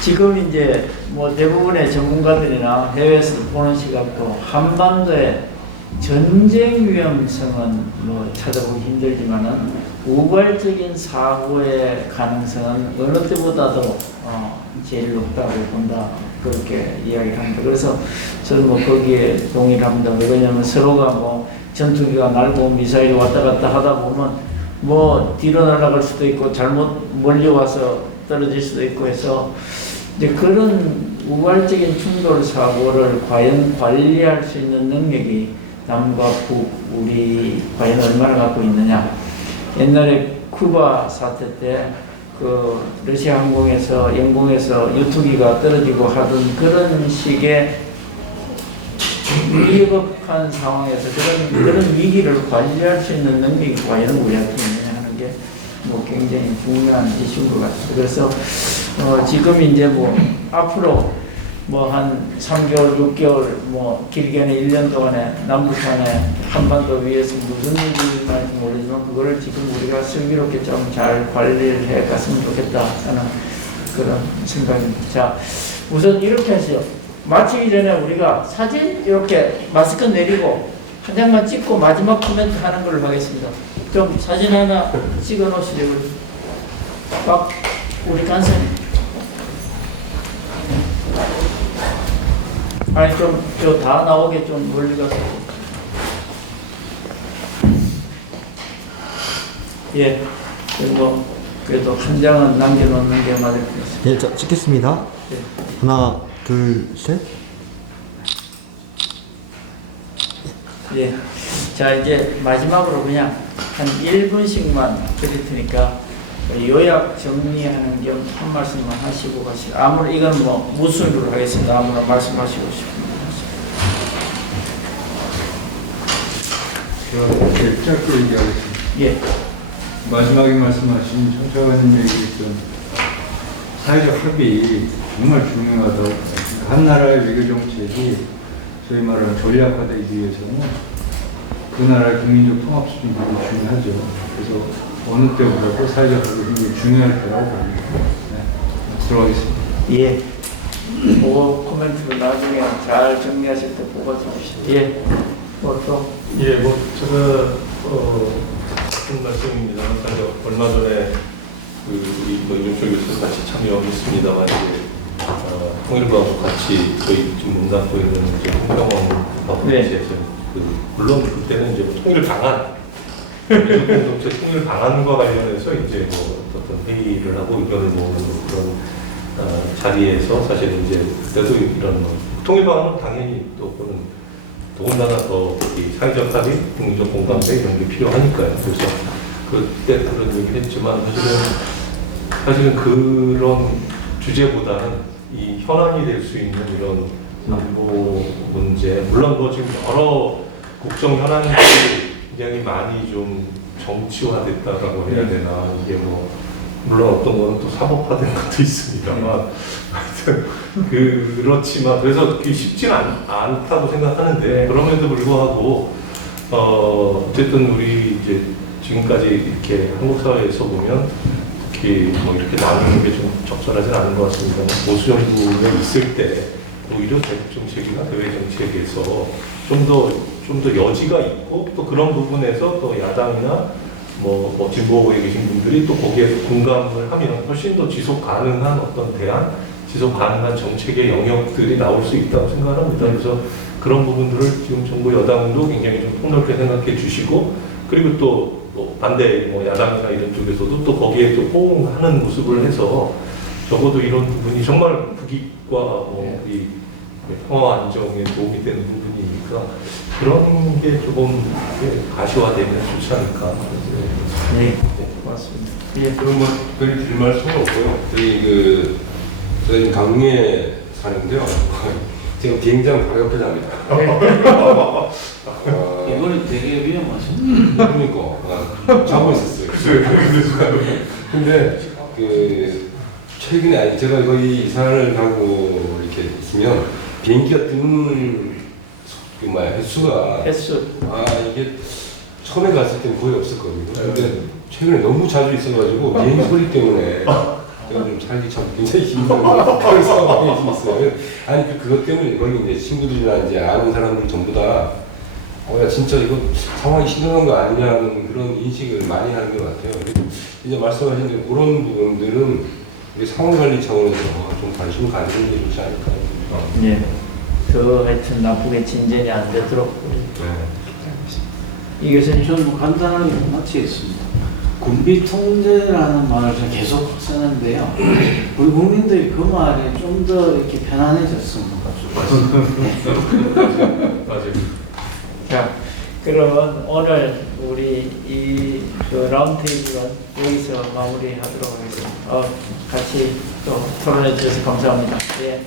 지금 이제 뭐 대부분의 전문가들이나 해외에서 보는 시각도 한반도의 전쟁 위험성은 뭐 찾아보기 힘들지만은 우발적인 사고의 가능성은 어느 때보다도 제일 높다고 본다. 그렇게 이야기를 합니다. 그래서 저는 뭐 거기에 동의를 합니다. 왜냐하면 서로가 뭐 전투기가 날고 미사일이 왔다 갔다 하다 보면 뭐 뒤로 날아갈 수도 있고 잘못 몰려와서 떨어질 수도 있고 해서 이제 그런 우발적인 충돌 사고를 과연 관리할 수 있는 능력이 남과 북, 우리 과연 얼마나 갖고 있느냐. 옛날에 쿠바 사태 때 그 러시아 항공에서 영공에서 유투기가 떨어지고 하던 그런 식의 위급한 상황에서 그런 위기를 관리할 수 있는 능력이 과연 우리한테 있느냐 하는 게 뭐 굉장히 중요한 이슈인 것 같습니다. 그래서 지금 이제 뭐 앞으로 뭐 한 3개월, 6개월, 뭐 길게는 1년 동안에 남북 간에 한반도 위에서 무슨 일이 일어날지 모르지만 그거를 지금 우리가 슬기롭게 좀 잘 관리를 해 갔으면 좋겠다 하는 그런 생각입니다. 자, 우선 이렇게 하시죠. 마치기 전에 우리가 사진 이렇게 마스크 내리고 한 장만 찍고 마지막 코멘트 하는 걸로 하겠습니다. 좀 사진 하나 찍어 놓으시죠. 막 우리 간사님. 아니 좀 저 다 나오게 좀 멀리 가서 예 그리고 그래도 한 장은 남겨놓는 게 맞을 것 같습니다. 예, 자, 찍겠습니다. 네. 하나, 둘, 셋. 예. 자, 이제 마지막으로 그냥 한 1분씩만 드릴 테니까 요약 정리하는 겸 한 말씀만 하시고 가시고, 아무나 이건 뭐 무순으로 하겠습니다. 아무나 말씀하시고 싶습니다. 제가 제일 짧게 얘기하겠습니다. 예. 마지막에 말씀하신 청차관님 얘기했던 사회적 합의 정말 중요하다고 생각합니다. 한 나라의 외교 정책이 소위 말하는 전략화되기 위해서는 그 나라의 국민적 통합 수준이 굉장히 중요하죠. 그래서 어느 때보다도 사회적 합의 굉장히 중요할 거라고 봅니다. 네, 들어가겠습니다. 예. 그 코멘트를 나중에 잘 정리하실 때 뽑아주십시오. 예. 또. 예, 뭐 제가 같은 말씀입니다만 사실 얼마 전에 우리 뭐 윤철 교수 같이 참여했습니다만 이제 통일부하고 같이 저희 지금 문단포에 있는 이제 홍병원 네. 이제 물론 그때는 이제 통일 방안 민족 공동체 통일 방안과 관련해서 이제 뭐 어떤 회의를 하고 의견을 모으는 그런 자리에서 사실 이제 그때도 이런 뭐 통일 방안은 당연히 또 그는 더군다나 더 이 사회적 합의, 국민적 공감대 이런 게 필요하니까요. 그래서 그때 그런 얘기를 했지만 사실은 그런 주제보다는 이 현안이 될 수 있는 이런 안보 문제, 물론 뭐 지금 여러 국정 현안들이 굉장히 많이 좀 정치화됐다라고 해야 되나, 이게 뭐 물론 어떤 거는 또 사법화된 것도 있습니다만 하여튼 그렇지만 그래서 그게 쉽지는 않다고 생각하는데, 그럼에도 불구하고 어쨌든 우리 이제 지금까지 이렇게 한국 사회에서 보면 특히 뭐 이렇게 나누는 게 좀 적절하진 않은 것 같습니다. 보수 정부에 있을 때 오히려 대북 정책이나 대외 정책에서 좀 더 여지가 있고, 또 그런 부분에서 또 야당이나 뭐 진보에 계신 분들이 또 거기에 공감을 하면 훨씬 더 지속 가능한 어떤 대안, 지속 가능한 정책의 영역들이 나올 수 있다고 생각합니다. 그래서 그런 부분들을 지금 정부 여당도 굉장히 좀 폭넓게 생각해 주시고, 그리고 또 뭐 반대 뭐 야당이나 이런 쪽에서도 또 거기에 또 호응하는 모습을 해서 적어도 이런 부분이 정말 국익과 뭐 이 평화 안정에 도움이 되는 부분이니까 그런 게 조금 가시화되면 좋지 않을까. 네. 고맙습니다. 예. 그럼 뭐 특별히 드릴 말씀은 없고요. 저희 강릉에 사는데요. 지금 비행장 바로 옆에 삽니다. 이거는 되게 위험하십니다. 그러니까 자고 있었어요. 근데 최근에 제가 거의 이사를 가고 이렇게 있으면 비행기가 뜨는 횟수가 이게 처음에 갔을 때는 거의 없었거든요. 근데 최근에 너무 자주 있어가지고 비행기 소리 때문에 제가 좀 살기 참 굉장히 힘든 그런 상황이 좀 있어요. 아니 그것 때문에 거기 이제 친구들이나 이제 아는 사람들 전부 다 야 진짜 이거 상황이 심각한 거 아니냐는 그런 인식을 많이 하는 것 같아요. 이제 말씀하신 대로 그런 부분들은 우리 상황 관리 차원에서 좀 관심 가지는 게 좋지 않을까. 예. 더 하여튼 나쁘게 진전이 안 되도록. 이 교수님. 저는 뭐 간단하게 마치겠습니다. 군비 통제라는 말을 제가 계속 쓰는데요. 우리 국민들이 그 말에 좀 더 이렇게 편안해졌으면 좋겠습니다. 맞아요. 자, 그러면 오늘 우리 그 라운드테이블은 여기서 마무리하도록 하겠습니다. 같이 또 토론해 주셔서 감사합니다. 예.